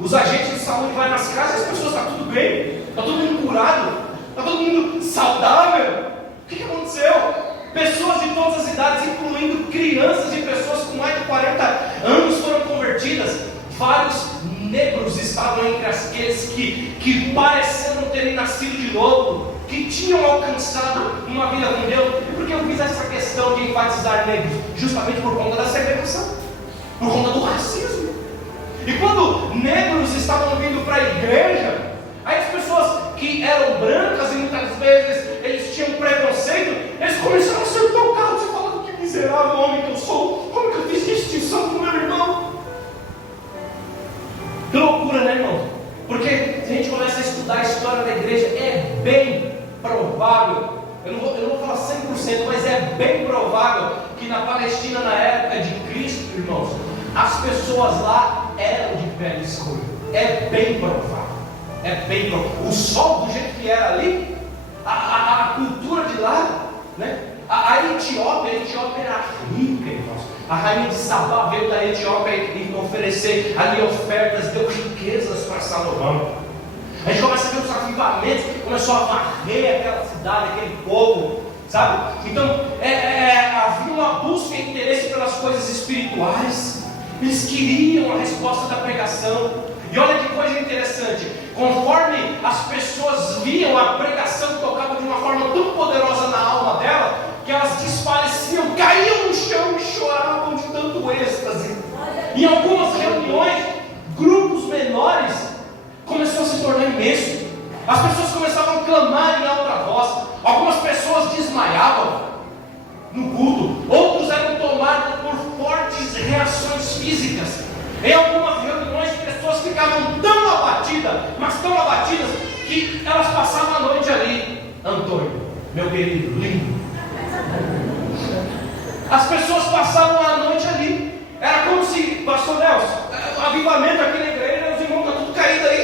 os agentes de saúde vão nas casas e as pessoas, está tudo bem, está todo mundo curado, está todo mundo saudável. O que aconteceu? Pessoas de todas as idades, incluindo crianças e pessoas com mais de 40 anos foram convertidas. Vários negros estavam entre aqueles que pareceram terem nascido de novo, que tinham alcançado uma vida com Deus. E por que eu fiz essa questão de enfatizar negros? Justamente por conta da segregação, por conta do racismo. E quando negros estavam vindo para a igreja, aí as pessoas que eram brancas e muitas vezes eles tinham preconceito, eles começaram a ser tocados e falando: que miserável homem que eu sou, como que eu fiz distinção com o meu irmão? Que loucura, né, irmão? Porque se a gente começa a estudar a história da igreja, é bem provável, eu não vou falar 100%, mas é bem provável que na Palestina, na época de Cristo, irmãos, as pessoas lá eram de pele escura. É bem provável. É bem provável. O sol do jeito que era ali, a cultura de lá, né? A Etiópia era rica, irmãos. A rainha de Sabá veio da Etiópia e oferecer ali ofertas, deu riquezas para Salomão. A gente começa a ver os avivamentos, começou a varrer aquela cidade, aquele povo, sabe? Então, havia uma busca e interesse pelas coisas espirituais. Eles queriam a resposta da pregação. E olha que coisa interessante, conforme as pessoas viam a pregação, tocava de uma forma tão poderosa na alma dela, que elas desfaleciam, caíam no chão e choravam de tanto êxtase. Em algumas reuniões, grupos menores, começou a se tornar imenso. As pessoas começavam a clamar em alta voz. Algumas pessoas desmaiavam no culto, outros eram tomados por fortes reações físicas. Em algumas reuniões, pessoas ficavam tão abatidas, mas tão abatidas, que elas passavam a noite ali. Antônio, meu querido, lindo. As pessoas passavam a noite ali. Era como se, pastor Nelson, o avivamento aqui na igreja, os irmãos estão tudo caídos aí.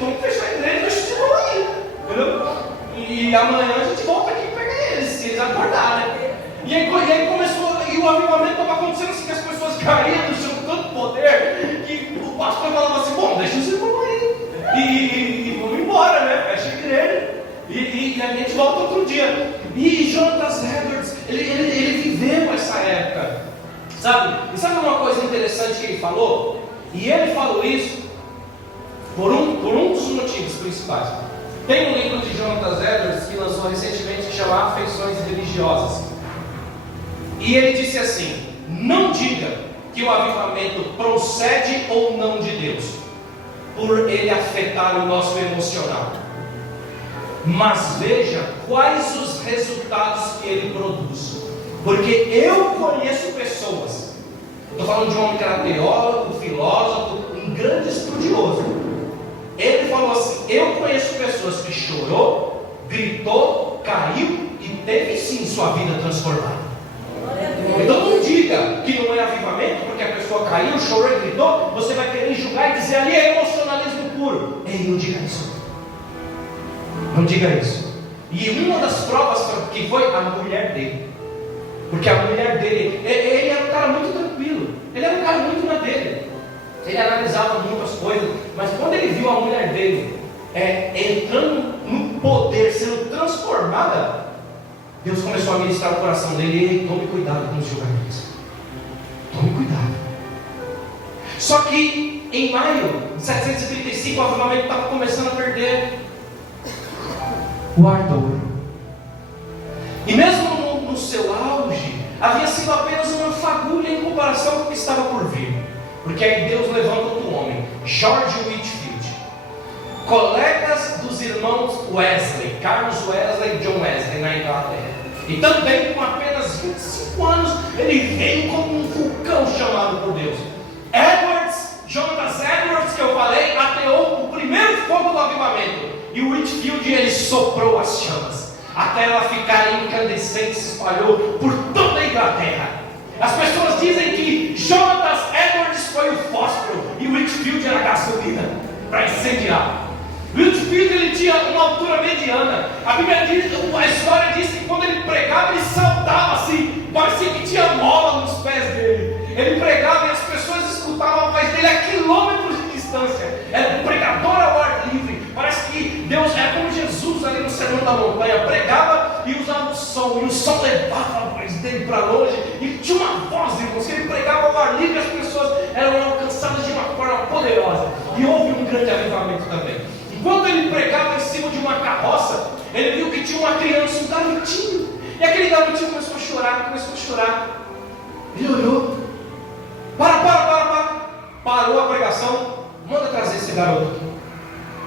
Vamos fechar a igreja, deixa os irmãos aí. Entendeu? E amanhã a gente volta aqui e pega eles, se eles acordarem, né? E aí começou, e o avivamento estava acontecendo assim, que as pessoas caíam do seu tanto poder, que o pastor falava assim: bom, deixa os irmãos aí, e vamos embora, né? Fecha a igreja, e a gente volta outro dia. E Jonathan Edwards, ele viveu essa época, sabe? E sabe uma coisa interessante que ele falou? E ele falou isso por um dos motivos principais. Tem um livro de Jonathan Edwards que lançou recentemente que chama Afeições Religiosas. E ele disse assim: não diga que o avivamento procede ou não de Deus, por ele afetar o nosso emocional. mas veja quais os resultados que ele produz. Porque eu conheço pessoas, estou falando de um homem que era teólogo, filósofo, um grande estudioso. Ele falou assim: eu conheço pessoas que chorou, gritou, caiu e teve sim sua vida transformada. Então não diga que não é avivamento, porque a pessoa caiu, chorou e gritou, você vai querer julgar e dizer ali é emocionalismo puro. Ei, não diga isso. Não diga isso. E uma das provas que foi a mulher dele. Porque a mulher dele, ele era um cara muito tranquilo, ele era um cara muito na dele, ele analisava muitas coisas, mas quando ele viu a mulher dele entrando no poder, sendo transformada, Deus começou a ministrar o coração dele. Ei, tome cuidado com os julgamentos, tome cuidado. Só que em maio de 735 o avivamento estava começando a perder o ardor, e mesmo no seu auge, havia sido apenas uma fagulha em comparação com o que estava por vir. Porque aí Deus levanta outro homem, George Whitefield, colegas dos irmãos Wesley, Carlos Wesley e John Wesley na Inglaterra. E também com apenas 25 anos, ele veio como um vulcão chamado por Deus. Jonathan Edwards, que eu falei, ateou o primeiro fogo do avivamento. E o Whitefield, ele soprou as chamas, até ela ficar incandescente e se espalhou por toda a Inglaterra. As pessoas dizem que Jonathan Edwards foi o fósforo e o Whitefield era a gasolina para incendiar. Whitefield, ele tinha uma altura mediana. A Bíblia diz, a história diz que quando ele pregava, ele saltava assim, parecia que tinha mola nos pés dele. Ele pregava e as pessoas escutavam a voz dele a quilômetros de distância. Era um pregador ao ar livre. Parece que Deus era como Jesus ali no Sermão da Montanha, pregava e usava o som, e o som levava a voz dele para longe. E tinha uma voz, irmãos, que ele pregava ao ar livre e as pessoas eram alcançadas de uma forma poderosa. E houve um grande avivamento também. Enquanto ele pregava em cima de uma carroça, ele viu que tinha uma criança, um garotinho. E aquele garotinho começou a chorar. Ele olhou. Parou a pregação. Manda trazer esse garoto.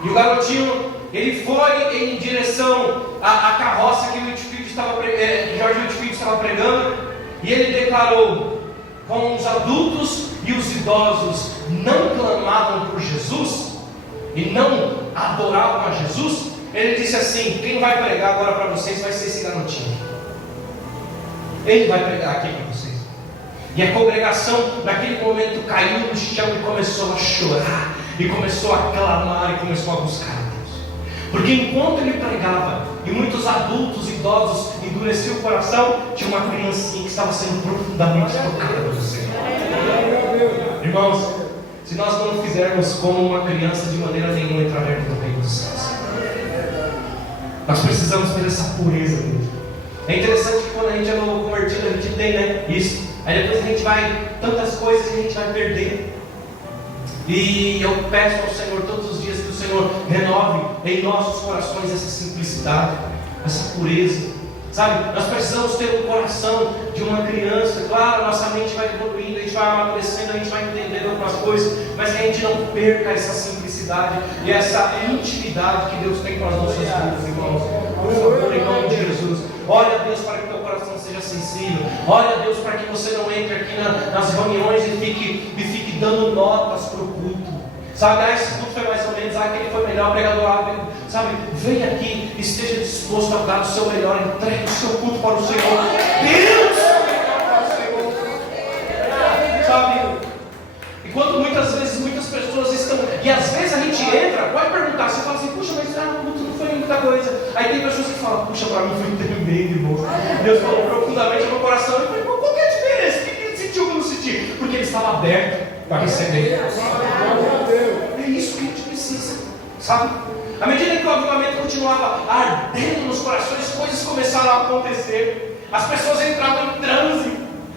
E o garotinho, ele foi em direção à carroça que George Whitefield estava pregando. E ele declarou: como os adultos e os idosos não clamavam por Jesus e não adoravam a Jesus, ele disse assim: quem vai pregar agora para vocês vai ser esse garotinho. Ele vai pregar aqui para vocês. E a congregação naquele momento caiu no chão e começou a chorar, e começou a clamar, e começou a buscar a Deus. Porque enquanto ele pregava, e muitos adultos, idosos endureciam o coração, tinha uma criancinha que estava sendo profundamente tocada pelo Senhor. Irmãos, se nós não fizermos como uma criança, de maneira nenhuma entraremos no reino dos céus. Nós precisamos ter essa pureza mesmo. É interessante que quando a gente é novo convertido, a gente tem, né, isso. Aí depois a gente vai, tantas coisas que a gente vai perder. E eu peço ao Senhor todos os dias que o Senhor renove em nossos corações essa simplicidade, essa pureza. Sabe, nós precisamos ter o coração de uma criança. Claro, nossa mente vai evoluindo, a gente vai amadurecendo, a gente vai entendendo algumas coisas, mas que a gente não perca essa simplicidade e essa intimidade que Deus tem com as nossas vidas, irmãos. Por favor, em nome de Jesus, olha a Deus para que teu coração seja sensível. Olha a Deus para que você não entre aqui nas reuniões e fique dando notas para o culto. Sabe, esse culto foi mais ou menos, aquele foi melhor, pregador, sabe, vem aqui, esteja disposto a dar o seu melhor, entregue o seu culto para o Senhor. Deus! Sabe, enquanto muitas vezes muitas pessoas estão, e às vezes a gente entra, pode perguntar, você fala assim, puxa, mas o culto não foi muita coisa. Aí tem pessoas que falam, puxa, para mim foi tremendo, irmão. Deus falou profundamente no meu coração. Eu falei, qual que é a diferença? O que ele sentiu que eu não senti? Porque ele estava aberto para receber. É isso que a gente precisa, sabe? À medida que o avivamento continuava ardendo nos corações, coisas começaram a acontecer. As pessoas entravam em transe,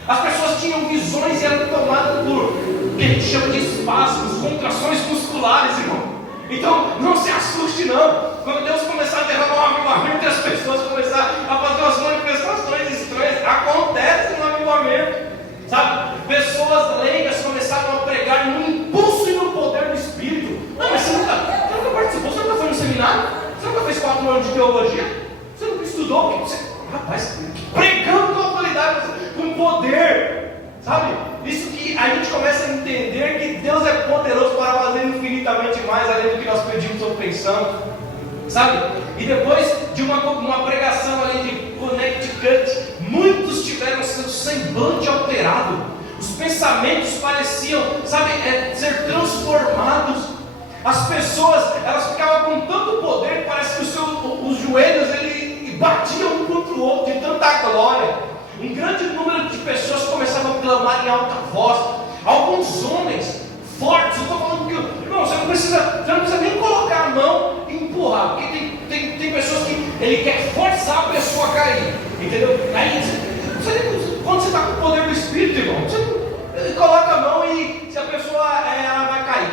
as pessoas tinham visões e eram tomadas por o que a gente chama de espasmos, contrações musculares, irmão. Então não se assuste não. Quando Deus começar a derramar um avivamento e as pessoas começarem a fazer umas manifestações estranhas, acontece no avivamento. Sabe, pessoas leigas começaram a pregar no impulso e no poder do Espírito. Não, mas você nunca participou, você nunca foi no seminário? Você nunca fez 4 anos de teologia? sabe? E depois de uma pregação ali de Connecticut, muitos tiveram seu semblante alterado, os pensamentos pareciam, sabe, ser transformados. As pessoas, elas ficavam com tanto poder, parece que os joelhos ele batiam um contra o outro de tanta glória. Um grande número de pessoas começavam a clamar em alta voz. Alguns homens fortes, eu estou falando que, irmão, você não precisa nem colocar a mão e empurrar, porque tem pessoas que ele quer forçar a pessoa a cair, entendeu? Aí, quando você está com o poder do Espírito, irmão, você coloca a mão e se a pessoa ela vai cair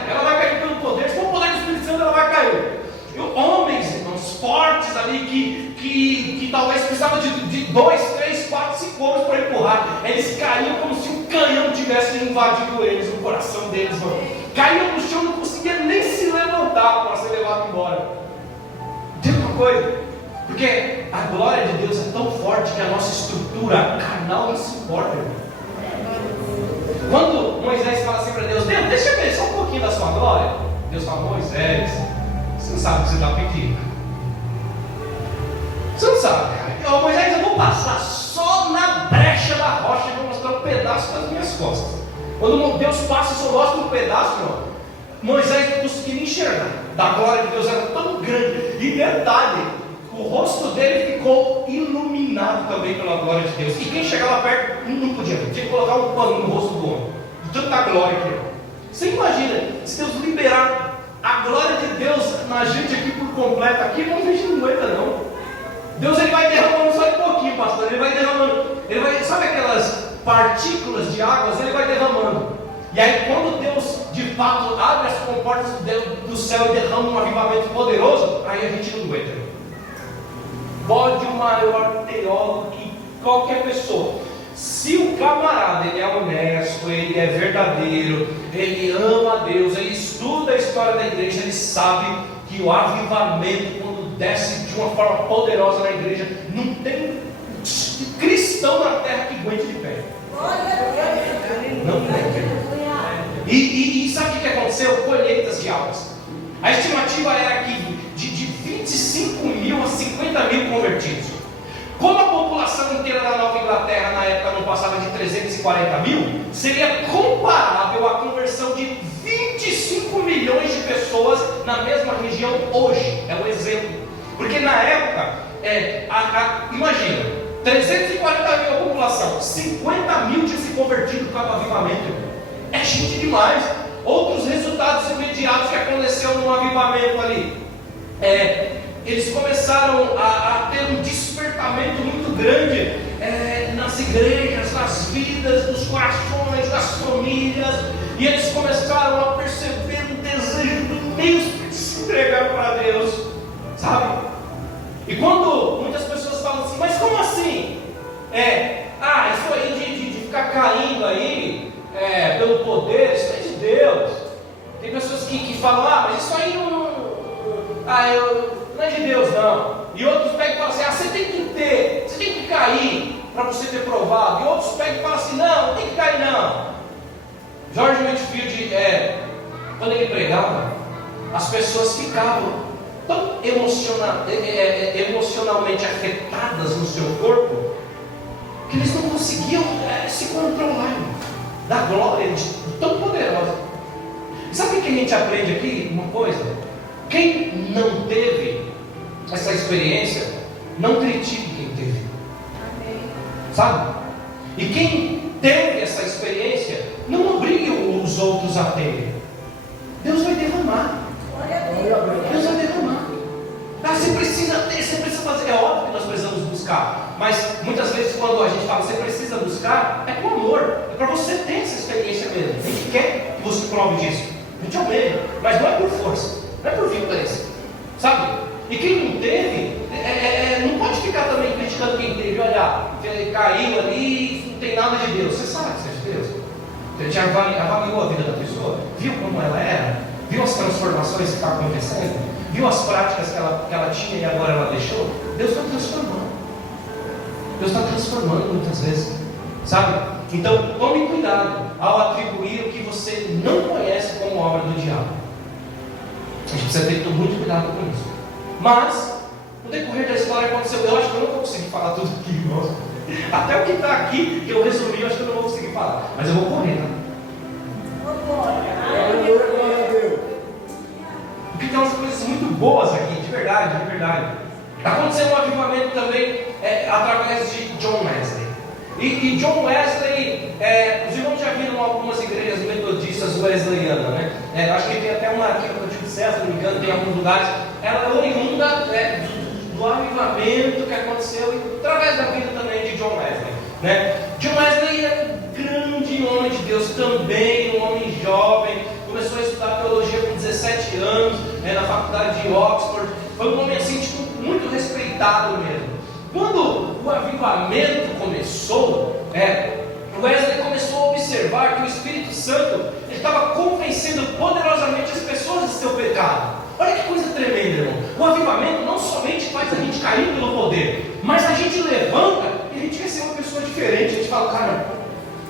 pelo poder. Se for o poder do Espírito Santo, ela vai cair. E homens, irmãos, fortes ali que talvez precisavam de 2, 3, 4, 5 homens para empurrar. Eles caíam como se um canhão tivesse invadido eles, o coração deles, mano. Caíam no chão, não conseguiam nem se levantar para ser levado embora. Tem uma coisa, porque a glória de Deus é tão forte que a nossa estrutura carnal não se importa, irmão. Quando Moisés fala assim para Deus, Deus, deixa eu ver só um pouquinho da sua glória. Deus fala, Moisés, você não sabe o que você está pedindo. Você não sabe, cara. Moisés, eu vou passar só na brecha da rocha e vou mostrar um pedaço das minhas costas. Quando Deus passa e só mostra um pedaço, irmão, Moisés não conseguia enxergar. Da glória de Deus era tão grande. E detalhe, o rosto dele ficou iluminado também pela glória de Deus. E quem chegava perto não podia ver. Tinha que colocar um pano no rosto do homem. De tanta glória que era. Você imagina, se Deus liberar a glória de Deus na gente aqui por completo, aqui não a gente não aguenta não. Deus ele vai derramando só um pouquinho, pastor. Ele vai derramando. Sabe aquelas partículas de águas? Ele vai derramando. E aí quando Deus de fato abre as comportas do céu e derrama um avivamento poderoso, aí a gente não aguenta. Pode o maior teólogo que qualquer pessoa, se o camarada ele é honesto, ele é verdadeiro, ele ama a Deus, ele estuda a história da igreja, ele sabe que o avivamento, quando desce de uma forma poderosa na igreja, não tem cristão na terra que aguente de pé. Não tem. E sabe o que aconteceu? Colheitas de almas. A estimativa era que de 25 mil a 50 mil convertidos. Como a população inteira da Nova Inglaterra na época não passava de 340 mil, seria comparável à conversão de 25 milhões de pessoas na mesma região hoje. É um exemplo. Porque na época, imagina, 340 mil a população, 50 mil tinha se convertido para o avivamento. É gente demais. Outros resultados imediatos que aconteceu no avivamento ali. Eles começaram a ter um despertamento muito grande nas igrejas, nas vidas, nos corações, nas famílias. E eles começaram a perceber um desejo do mesmo de se entregar para Deus, sabe? E quando muitas pessoas falam assim, mas como assim? Isso aí de ficar caindo aí pelo poder, isso é de Deus. Tem pessoas que falam, mas isso aí não é de Deus não. E outros pegam e falam assim, você tem que cair para você ter provado. E outros pegam e falam assim, não tem que cair não. George Whitefield, quando ele pregava, as pessoas ficavam tão emocionalmente afetadas no seu corpo, que eles não conseguiam se controlar da glória tão poderosa. Sabe o que a gente aprende aqui? Uma coisa: quem não teve essa experiência, não critique quem teve. Amém. Sabe? E quem teve essa experiência, não obrigue os outros a terem. Deus vai derramar. Deus vai derramar. Você precisa ter, você precisa fazer. É óbvio que nós precisamos buscar, mas muitas vezes quando a gente fala você precisa buscar, é com amor, é para você ter essa experiência mesmo. A gente quer que você prove disso, a gente almeja, mas não é por força, não é por violência, sabe? E quem não teve, não pode ficar também criticando quem teve. Olha, caiu ali, não tem nada de Deus. Você sabe que isso é de Deus. Você já avaliou a vida da pessoa, viu como ela era, viu as transformações que estavam acontecendo, viu as práticas que ela tinha e agora ela deixou. Deus está transformando. Deus está transformando muitas vezes, sabe? Então tome cuidado ao atribuir o que você não conhece como obra do diabo. A gente precisa ter muito cuidado com isso. Mas, no decorrer da história aconteceu, eu acho que eu não vou conseguir falar tudo aqui, irmãos. Até o que está aqui, que eu resumi, eu acho que eu não vou conseguir falar. Mas eu vou correr, tá? Porque tem umas coisas muito boas aqui, de verdade, de verdade. Aconteceu um avivamento também através de John Wesley. E John Wesley, os irmãos já viram algumas igrejas metodistas wesleyanas, né? Acho que tem até uma aqui no Antigo César, se não me engano, tem alguns lugares. Ela é oriunda do avivamento que aconteceu através da vida também de John Wesley, né? John Wesley é um grande homem de Deus também, um homem jovem, começou a estudar teologia com 17 anos, na faculdade de Oxford. Foi um homem assim, tipo, muito respeitado mesmo. Quando o avivamento começou, Wesley começou a observar que o Espírito Santo estava convencendo poderosamente as pessoas de seu pecado. Olha que coisa tremenda, irmão. O avivamento não somente faz a gente cair pelo poder, mas a gente levanta e a gente quer ser uma pessoa diferente. A gente fala, cara,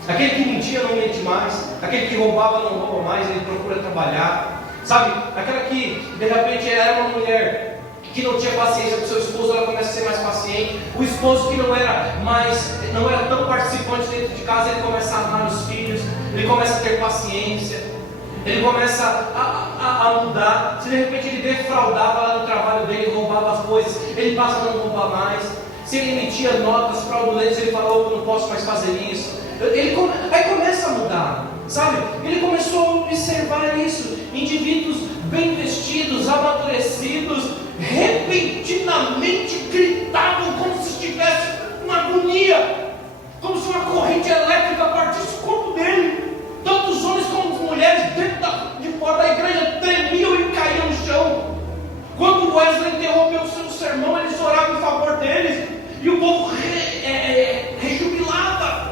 aquele que mentia não mente mais, aquele que roubava não rouba mais, ele procura trabalhar. Sabe, aquela que de repente era uma mulher que não tinha paciência com seu esposo, ela começa a ser mais paciente. O esposo que não era tão participante dentro de casa, ele começa a amar os filhos, ele começa a ter paciência, ele começa a mudar. Se de repente ele defraudava lá no trabalho dele, roubava as coisas, ele passa a não roubar mais. Se ele emitia notas fraudulentas, ele falou, eu não posso mais fazer isso. Aí começa a mudar, sabe? Ele começou a observar isso. Indivíduos bem vestidos, amadurecidos, repentinamente gritavam como se estivesse uma agonia, como se uma corrente elétrica partisse o corpo dele. Tanto os homens como as mulheres dentro de fora da igreja tremiam e caíam no chão. Quando Wesley interrompeu o seu sermão, eles oravam em favor deles e o povo rejubilava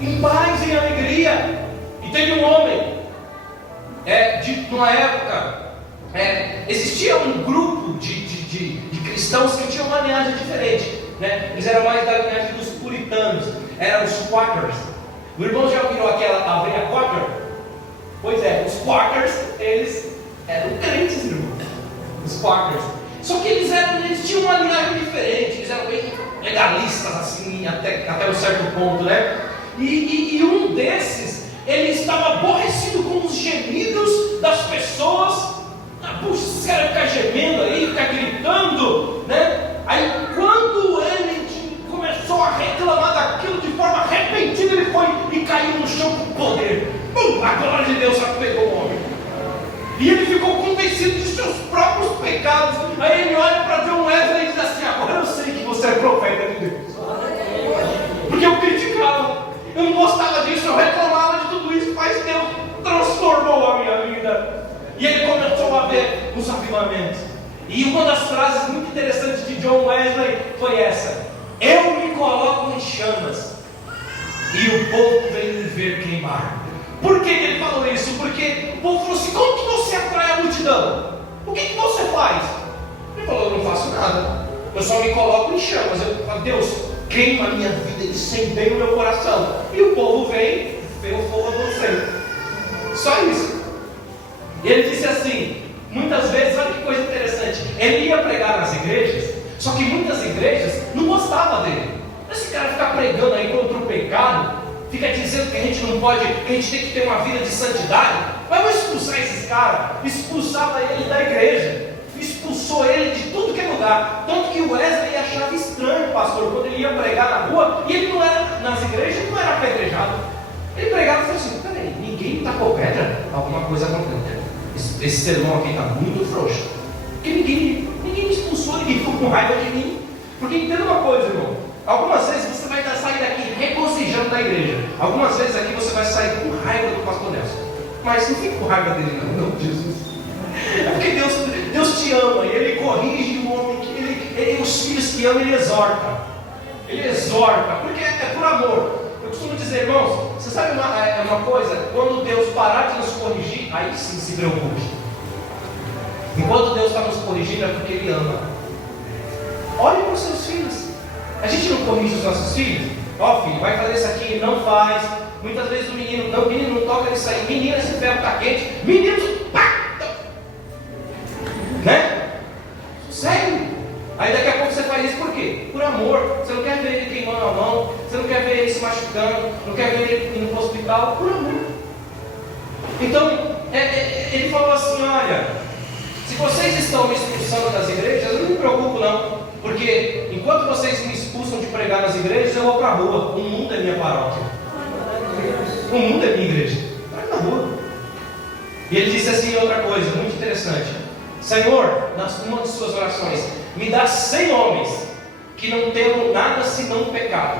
em paz, em alegria. E teve um homem numa época, existia um grupo de cristãos que tinham uma linhagem diferente, né? Eles eram mais da linhagem dos puritanos, eram os Quakers. O irmão já ouviu aquela aveia Quaker? Pois é, os Quakers, eles eram crentes, irmão. Os Quakers. Só que eles tinham uma linhagem diferente, eles eram bem legalistas, assim, até um certo ponto, né? E um desses, ele estava aborrecido com os gemidos das pessoas. Puxa, esse cara fica gemendo aí, fica gritando, né? Aí quando ele começou a reclamar daquilo de forma repentina, ele foi e caiu no chão com poder. A glória de Deus pegou o homem. E ele ficou convencido de seus próprios pecados. Aí ele olha para John Wesley e diz assim, agora eu sei que você é profeta de Deus. Porque eu criticava, eu não gostava disso, eu reclamava de tudo isso, mas Deus transformou a minha vida. E ele começou a ver os avivamentos. E uma das frases muito interessantes de John Wesley foi essa: eu me coloco em chamas e o povo vem me ver queimar. Por que ele falou isso? Porque o povo falou assim, como que você atrai a multidão? O que você faz? Ele falou, eu não faço nada, eu só me coloco em chamas. Eu falo, Deus, queima a minha vida, incendeia o meu coração. E o povo vem, vê o fogo acontecendo. Só isso. E ele disse assim, muitas vezes, olha que coisa interessante, ele ia pregar nas igrejas, só que muitas igrejas não gostavam dele. Esse cara ficar pregando aí contra o pecado, fica dizendo que a gente não pode, que a gente tem que ter uma vida de santidade. Mas vamos expulsar esses caras. Expulsava ele da igreja, expulsou ele de tudo que é lugar. Tanto que o Wesley achava estranho, pastor, quando ele ia pregar na rua, e ele não era, nas igrejas, ele não era apedrejado. Ele pregava e falou assim, peraí, ninguém tacou pedra? Alguma coisa aconteceu. Esse sermão aqui está muito frouxo. Porque ninguém me expulsou, ninguém ficou com raiva de mim. Porque entenda uma coisa, irmão. Algumas vezes você vai sair daqui regozijando da igreja. Algumas vezes aqui você vai sair com raiva do pastor Nelson. Mas não fique com raiva dele não, Jesus. É porque Deus te ama e Ele corrige o homem, os filhos que ama, Ele exorta. Ele exorta, porque é por amor. Eu costumo dizer, irmãos, você sabe uma coisa? Quando Deus parar de nos corrigir, aí sim se preocupe. Enquanto Deus está nos corrigindo é porque Ele ama. Olhe para os seus filhos. A gente não corrige os nossos filhos? Ó, filho, vai fazer isso aqui, não faz. Muitas vezes o menino não toca nisso aí. Menina, esse ferro está quente. Menino, pá! Né? Senhor, você não quer ver ele queimando a mão, você não quer ver ele se machucando, não quer ver ele indo para o hospital, por amor. Então, ele falou assim: olha, se vocês estão me expulsando das igrejas, eu não me preocupo não, porque enquanto vocês me expulsam de pregar nas igrejas, eu vou para a rua. O mundo é minha paróquia, o mundo é minha igreja, vai na rua. E ele disse assim outra coisa muito interessante: Senhor, numa de suas orações, me dá 100 homens que não tenham nada senão pecado,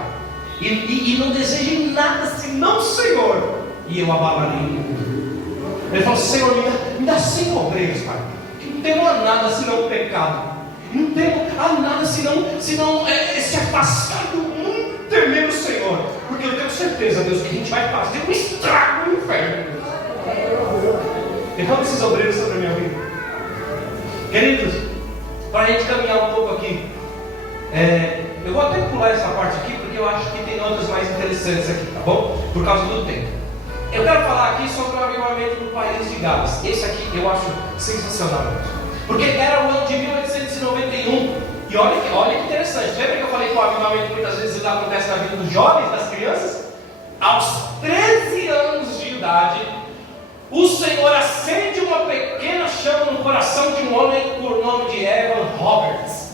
e não desejem nada senão o Senhor, e eu abalarei o mundo. Ele falou: Senhor, me dá 100 obreiros, Pai, que não tenham nada senão pecado, não tenham nada senão se afastar do mundo, temer o Senhor, porque eu tenho certeza, Deus, que a gente vai fazer um estrago no inferno. Derrama esses obreiros sobre a minha vida. Queridos, para a gente caminhar um pouco aqui, eu vou até pular essa parte aqui, porque eu acho que tem outras mais interessantes aqui, tá bom? Por causa do tempo. Eu quero falar aqui sobre o avivamento do país de Gales. Esse aqui eu acho sensacional, porque era o ano de 1891. E olha que interessante. Lembra que eu falei que o avivamento muitas vezes acontece na vida dos jovens, das crianças? Aos 13 anos de idade, o Senhor acende uma pequena chama no coração de um homem por nome de Evan Roberts.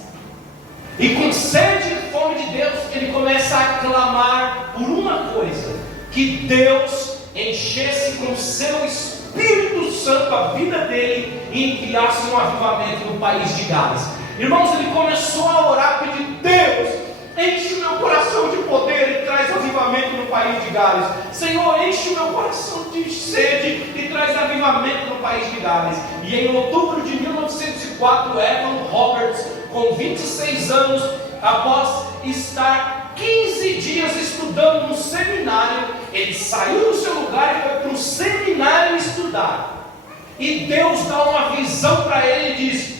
E com sede e fome de Deus, ele começa a clamar por uma coisa: que Deus enchesse com seu Espírito Santo a vida dele e enviasse um avivamento no país de Gales. Irmãos, ele começou a orar, pedir: Deus, enche o meu coração de poder e traz avivamento no país de Gales. Senhor, enche o meu coração de sede e traz avivamento no país de Gales. E em outubro de 1904, Evan Roberts, com 26 anos, após estar 15 dias estudando no seminário, ele saiu do seu lugar e foi para um seminário estudar. E Deus dá uma visão para ele e diz: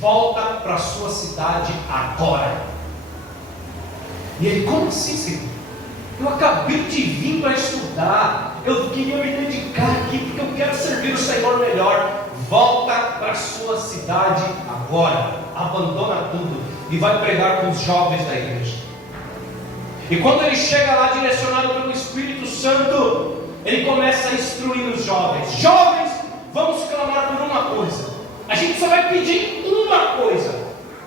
volta para a sua cidade agora. E ele: como assim, Senhor? Eu acabei de vir para estudar, eu queria me dedicar aqui porque eu quero servir o Senhor melhor. Volta para a sua cidade agora, abandona tudo e vai pregar com os jovens da igreja. E quando ele chega lá, direcionado pelo Espírito Santo, ele começa a instruir os jovens: jovens, vamos clamar por uma coisa. A gente só vai pedir uma coisa.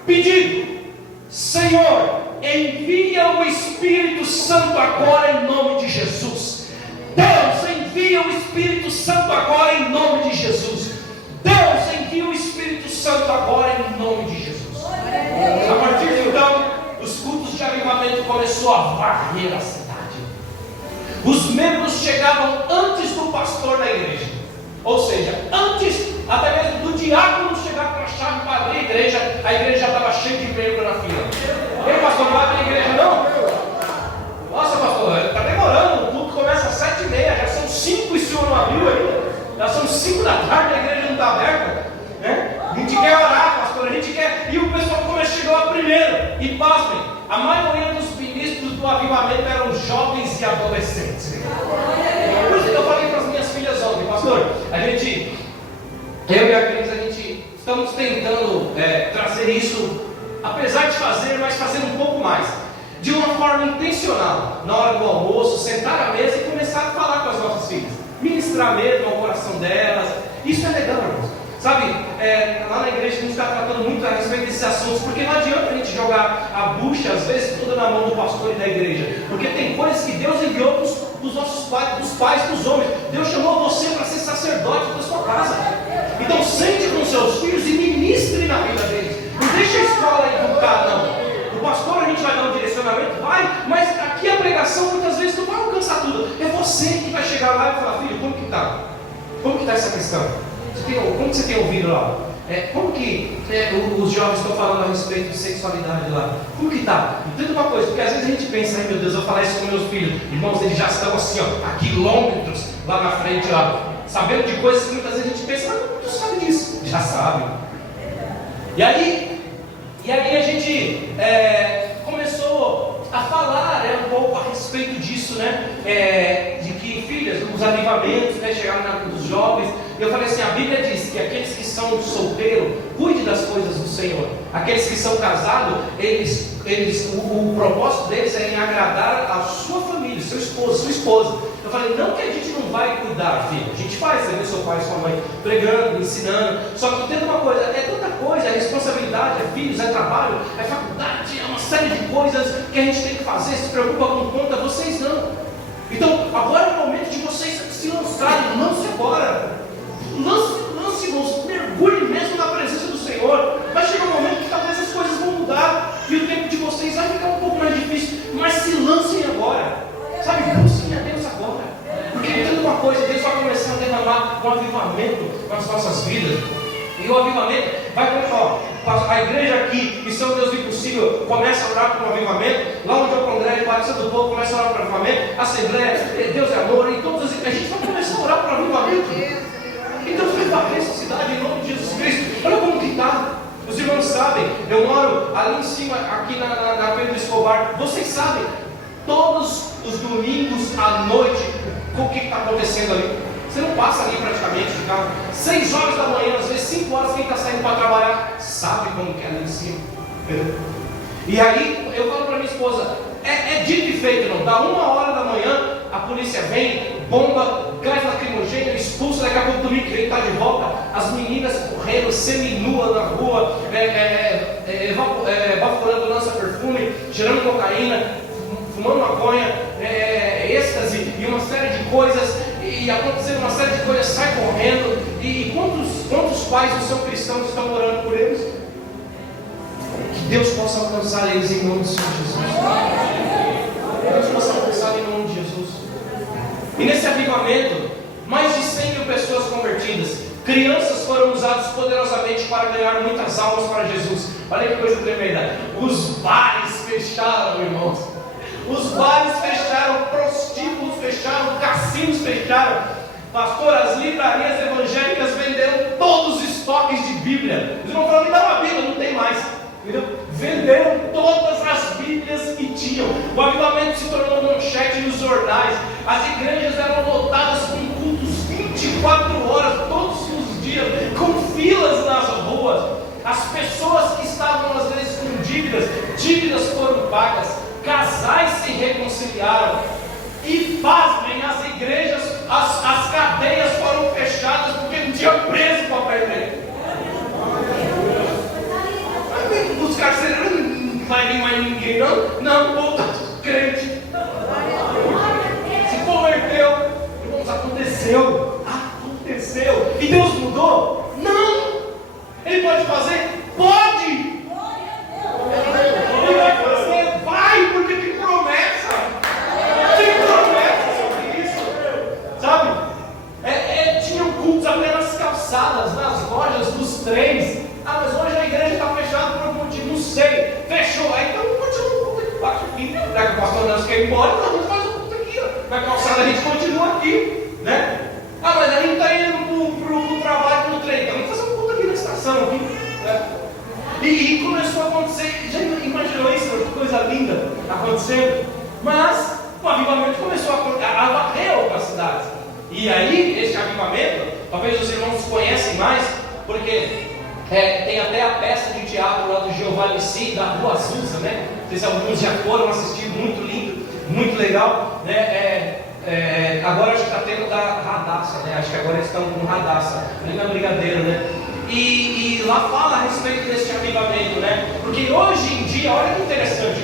Pedido: Senhor, envia o Espírito Santo agora em nome de Jesus. Deus, envia o Espírito Santo agora em nome de Jesus. Deus, envia o Espírito Santo agora em nome de Jesus. A partir de então, os cultos de avivamento começou a varrer a cidade. Os membros chegavam antes do pastor da igreja, ou seja, antes até mesmo do diácono chegar com a chave para abrir a igreja já estava cheia de membro na fila. Ei, pastor, não vai abrir a igreja não? Nossa, pastor, está demorando, o culto começa às 7h30, já são 5 e o senhor não abriu ainda. Já são 5 da tarde, a igreja não está aberta, né? A gente quer orar, pastor, a gente quer. E o pessoal começa a chegar lá primeiro. E pasmem, a maioria dos ministros do avivamento eram jovens e adolescentes. Por isso que eu falei para as minhas filhas ontem: pastor, eu e a Cris, a gente estamos tentando trazer isso, apesar de fazer, mas fazer um pouco mais, de uma forma intencional, na hora do almoço, sentar à mesa e começar a falar com as nossas filhas, ministrar mesmo ao coração delas. Isso é legal, irmãos. Sabe, lá na igreja a gente está tratando muito a respeito desses assuntos, porque não adianta a gente jogar a bucha, às vezes, toda na mão do pastor e da igreja, porque tem coisas que Deus enviou dos nossos pais, dos pais, dos homens. Deus chamou você para ser sacerdote da sua casa. Então sente com seus filhos e ministre na vida deles. Não deixa a escola educar, não. O pastor, a gente vai dar um direcionamento, vai, mas aqui a pregação muitas vezes não vai alcançar tudo. É você que vai chegar lá e falar: filho, como que está? Como que está essa questão? Como que você tem ouvido lá? Como que os jovens estão falando a respeito de sexualidade lá? Como que está? Entenda uma coisa, porque às vezes a gente pensa: ai meu Deus, eu vou falar isso com meus filhos. Irmãos, eles já estão assim, ó, a quilômetros lá na frente, ó, sabendo de coisas que muitas vezes a gente pensa: mas tu sabe disso? Já sabe. E aí a gente começou a falar um pouco a respeito disso, né? De que, filhas, os avivamentos, né, chegaram nos jovens. Eu falei assim: a Bíblia diz que aqueles que são solteiros, cuide das coisas do Senhor. Aqueles que são casados, eles o propósito deles é em agradar a sua família, seu esposo, sua esposa. Eu falei, não que a gente não vai cuidar, filho, a gente faz, você vê seu pai e sua mãe pregando, ensinando, só que tem uma coisa, é tanta coisa, é responsabilidade, é filhos, é trabalho, é faculdade, é uma série de coisas que a gente tem que fazer, se preocupa com conta, vocês não. Então, agora é o momento de vocês se lançarem, lance agora, lance, irmãos, mergulhe mesmo na presença do Senhor. Vai chegar um momento que talvez as coisas vão mudar e o tempo de vocês vai ficar um pouco mais difícil, mas se lancem agora, sabe, busquem a Deus agora, porque tem uma coisa, Deus vai começar a derramar um avivamento nas nossas vidas, e o avivamento vai começar, a igreja aqui, Missão Deus do Impossível, começa a orar por um avivamento, lá onde o André e Batista do Povo começa a orar por um avivamento, Assembleia, Deus é amor, e todas a gente vai começar a orar por um avivamento. Então vai varrer essa cidade em nome de Jesus Cristo. Olha como que está. Os irmãos sabem, eu moro ali em cima, aqui na Pedro Escobar. Vocês sabem, todos os domingos à noite, o que está acontecendo ali? Você não passa ali praticamente de carro. 6 horas da manhã, às vezes 5 horas, quem está saindo para trabalhar sabe como que é ali em cima. E aí eu falo para minha esposa, é dito e feito, não? Da 1h da manhã, a polícia vem, bomba, gás lacrimogêneo, expulsa, daqui a pouco domingo que vem está de volta, as meninas correndo, semi-nua na rua, evaporando lança-perfume, cheirando cocaína, fumando maconha, êxtase e uma série de coisas, e acontecendo uma série de coisas, sai correndo, e quantos pais não são cristãos estão orando por eles? Que Deus possa alcançar eles em nome de Jesus. Deus possa alcançar em nome de Jesus. E nesse avivamento, mais de 100 mil pessoas convertidas, crianças foram usadas poderosamente para ganhar muitas almas para Jesus. Olha que coisa tremenda. Os bares fecharam, irmãos. Os bares fecharam, prostíbulos fecharam, cassinos fecharam. Pastor, as livrarias evangélicas venderam todos os estoques de Bíblia. Eles não falaram, me dá uma Bíblia, não tem mais. Entendeu? Venderam todas as Bíblias que tinham. O avivamento se tornou manchete nos jornais. As igrejas eram lotadas com cultos 24 horas, todos os dias, com filas nas ruas. As pessoas que estavam às vezes com dívidas foram pagas. Casais se reconciliaram. E pasmem, as igrejas, as cadeias foram fechadas porque não tinha preso para prender. Os carcereiros não vai vir mais ninguém, não? Não, o povo está crente. Se converteu. Irmãos, aconteceu. E Deus mudou? Não. Ele pode fazer? Pode. Ele vai fazer? Vai, porque tem promessa. Tem promessa sobre isso. Sabe? Tinham cultos apenas nas calçadas, nas lojas, nos trens. Ah, mas hoje a igreja está fechada por algum motivo, não sei. Fechou, aí então continua o culto aqui embaixo aqui. Já que o pastor Nelson quer ir embora, então a gente faz o culto aqui. Ó. Na calçada a gente continua aqui, né? Ah, mas a gente está indo para o trabalho no trem, então vamos fazer um culto aqui na estação. Aqui, né? E começou a acontecer, já imaginou isso? Que coisa linda acontecendo. Mas o avivamento começou a varrer outras cidades. E aí, esse avivamento, talvez os irmãos conhecem mais, porque tem até a peça de teatro lá do Jeová Nissi, da Rua Azusa, né? Não sei se alguns já foram assistir, muito lindo, muito legal, né? Agora acho que está tendo da Radassa, né? Acho que agora eles estão com Radassa, ali na Brigadeiro, né? E lá fala a respeito desse avivamento, né? Porque hoje em dia, olha que interessante,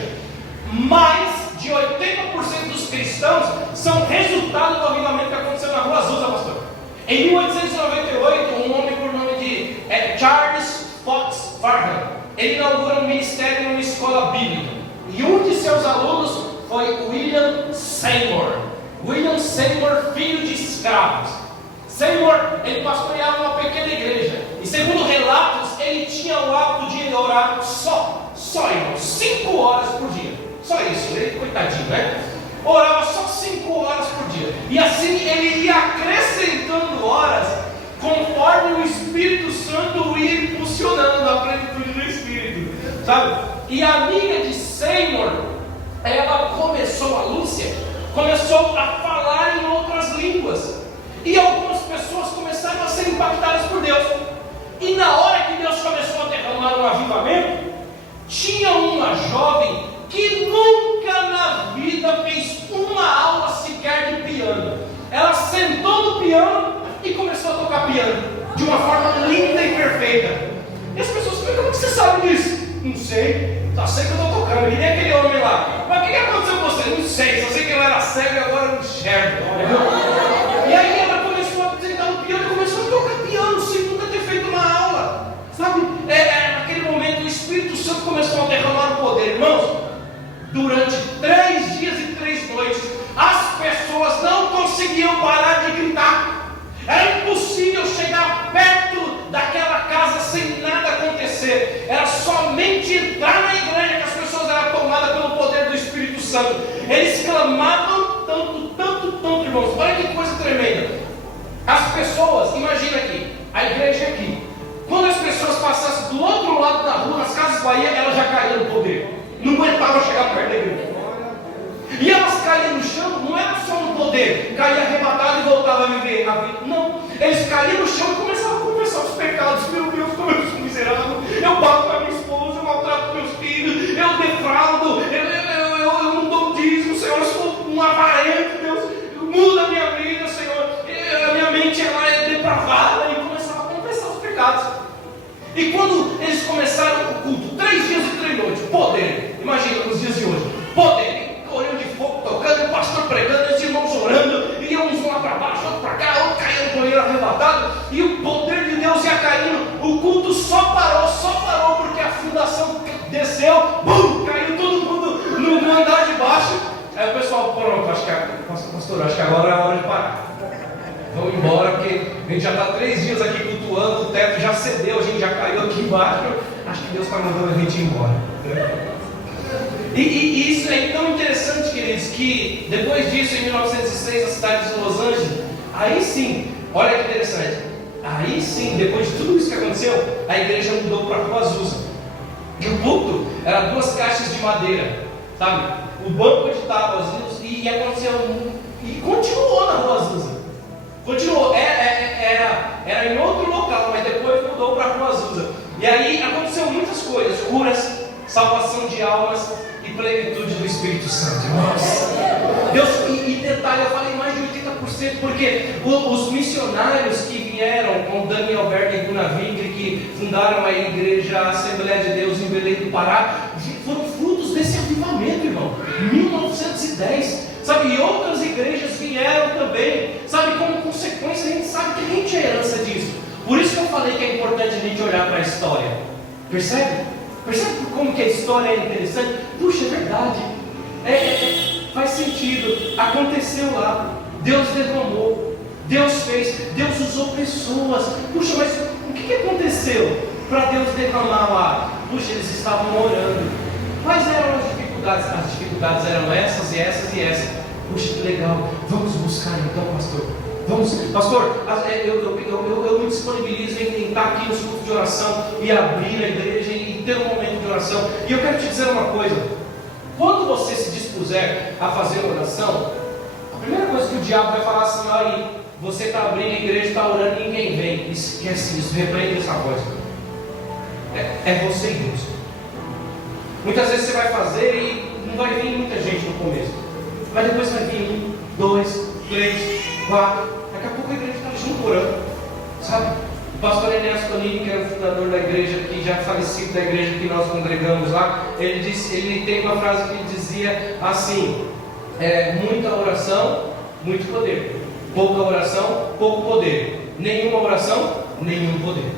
mais de 80% dos cristãos são resultado do avivamento que aconteceu na Rua Azusa, pastor. Em 1898, um homem por nome de Charles Fox Parham, ele inaugura um ministério numa escola bíblica. E um de seus alunos foi William Seymour. William Seymour, filho de escravos. Seymour, ele pastoreava uma pequena igreja. E segundo relatos, ele tinha o hábito de orar só, irmão, 5 horas por dia. Só isso, ele, coitadinho, né? Orava só 5 horas por dia. E assim ele ia acrescentando horas conforme o Espírito Santo ia impulsionando a plenitude do Espírito, sabe? E a amiga de Seymour, ela começou, a Lúcia, começou a falar em outras línguas. E algumas pessoas começaram a ser impactadas por Deus. E na hora que Deus começou a derramar um avivamento, tinha uma jovem que nunca na vida fez uma aula sequer de piano. Ela sentou no piano e começou a tocar piano de uma forma linda e perfeita. E as pessoas falam: como que você sabe disso? Não sei, só sei que eu estou tocando. E nem aquele homem lá: mas o que aconteceu com você? Não sei, só sei que eu era cego e agora eu enxergo. E aí ela começou a sentar no piano e começou a tocar piano sem nunca ter feito uma aula. Sabe? Naquele momento o Espírito Santo começou a derramar o poder. Irmãos, durante 3 dias e 3 noites, as pessoas não conseguiam parar de gritar. Era impossível chegar perto daquela casa sem nada acontecer. Era somente entrar na igreja que as pessoas eram tomadas pelo poder do Espírito Santo. Eles clamavam tanto, irmãos. Olha que coisa tremenda. As pessoas, imagina aqui, a igreja aqui. Quando as pessoas passassem do outro lado da rua, nas Casas Bahia, elas já caíam no poder. Não aguentavam chegar perto da igreja. E elas caíam no chão, não era só no poder, caía arrebatado e voltava a viver a vida. Não, eles caíam no chão e começavam a confessar os pecados. Meu Deus, como eu sou miserável. Eu bato com a minha esposa, eu maltrato meus filhos, eu defraudo, eu não dou dízimo, Senhor, eu sou um avarento, Deus, muda a minha vida, Senhor. A minha mente ela é depravada. E começava a confessar os pecados. E quando eles começaram o culto, 3 dias e 3 noites, poder, imagina nos dias de hoje, poder, olhando de fogo tocando, o pastor pregando, os irmãos orando, e uns lá para baixo, outro para cá, outro caindo no banheiro arrebatado, e o poder de Deus ia caindo. O culto só parou porque a fundação desceu, bum, caiu todo mundo no andar de baixo. Aí o pessoal: pronto, pastor, acho que agora é a hora de parar. Vamos embora, porque a gente já está 3 dias aqui cultuando, o teto já cedeu, a gente já caiu aqui embaixo. Acho que Deus está mandando a gente ir embora. E isso é tão interessante, queridos, que depois disso, em 1906, a cidade de Los Angeles, aí sim, olha que interessante, aí sim, depois de tudo isso que aconteceu, a igreja mudou para a Rua Azusa. E o culto era 2 caixas de madeira, sabe? O banco de tábuas, e aconteceu, e continuou na Rua Azusa. Continuou, era em outro local, mas depois mudou para a Rua Azusa. E aí aconteceu muitas coisas: curas, salvação de almas e plenitude do Espírito Santo. Nossa! Deus, e detalhe, eu falei mais de 80%, porque os missionários que vieram com Daniel Alberto e Gunnar Winkler, que fundaram a igreja Assembleia de Deus em Belém do Pará, foram frutos desse avivamento, irmão. 1910. Sabe, e outras igrejas vieram também, sabe, como consequência. A gente sabe que a gente é herança disso. Por isso que eu falei que é importante a gente olhar para a história. Percebe? Percebe como que a história é interessante? Puxa, é verdade. Faz sentido. Aconteceu lá. Deus derramou. Deus fez. Deus usou pessoas. Puxa, mas o que aconteceu para Deus derramar lá? Puxa, eles estavam orando. Quais eram as dificuldades? As dificuldades eram essas e essas e essas. Puxa, que legal. Vamos buscar então, pastor. Vamos, pastor, eu me disponibilizo em estar aqui nos cultos de oração e abrir a igreja e ter um momento de oração. E eu quero te dizer uma coisa: quando você se dispuser a fazer uma oração, a primeira coisa que o diabo vai falar assim: olha aí, você está abrindo a igreja, está orando e ninguém vem. Esquece isso, repreende essa voz. É você e Deus. Muitas vezes você vai fazer e não vai vir muita gente no começo, mas depois vai vir 1, 2, 3, 4. Daqui a pouco a igreja está junto orando, sabe? O pastor Enéas Tonini, que era o fundador da igreja, que já falecido da igreja que nós congregamos lá, ele tem uma frase que ele dizia assim: muita oração, muito poder; pouca oração, pouco poder; nenhuma oração, nenhum poder.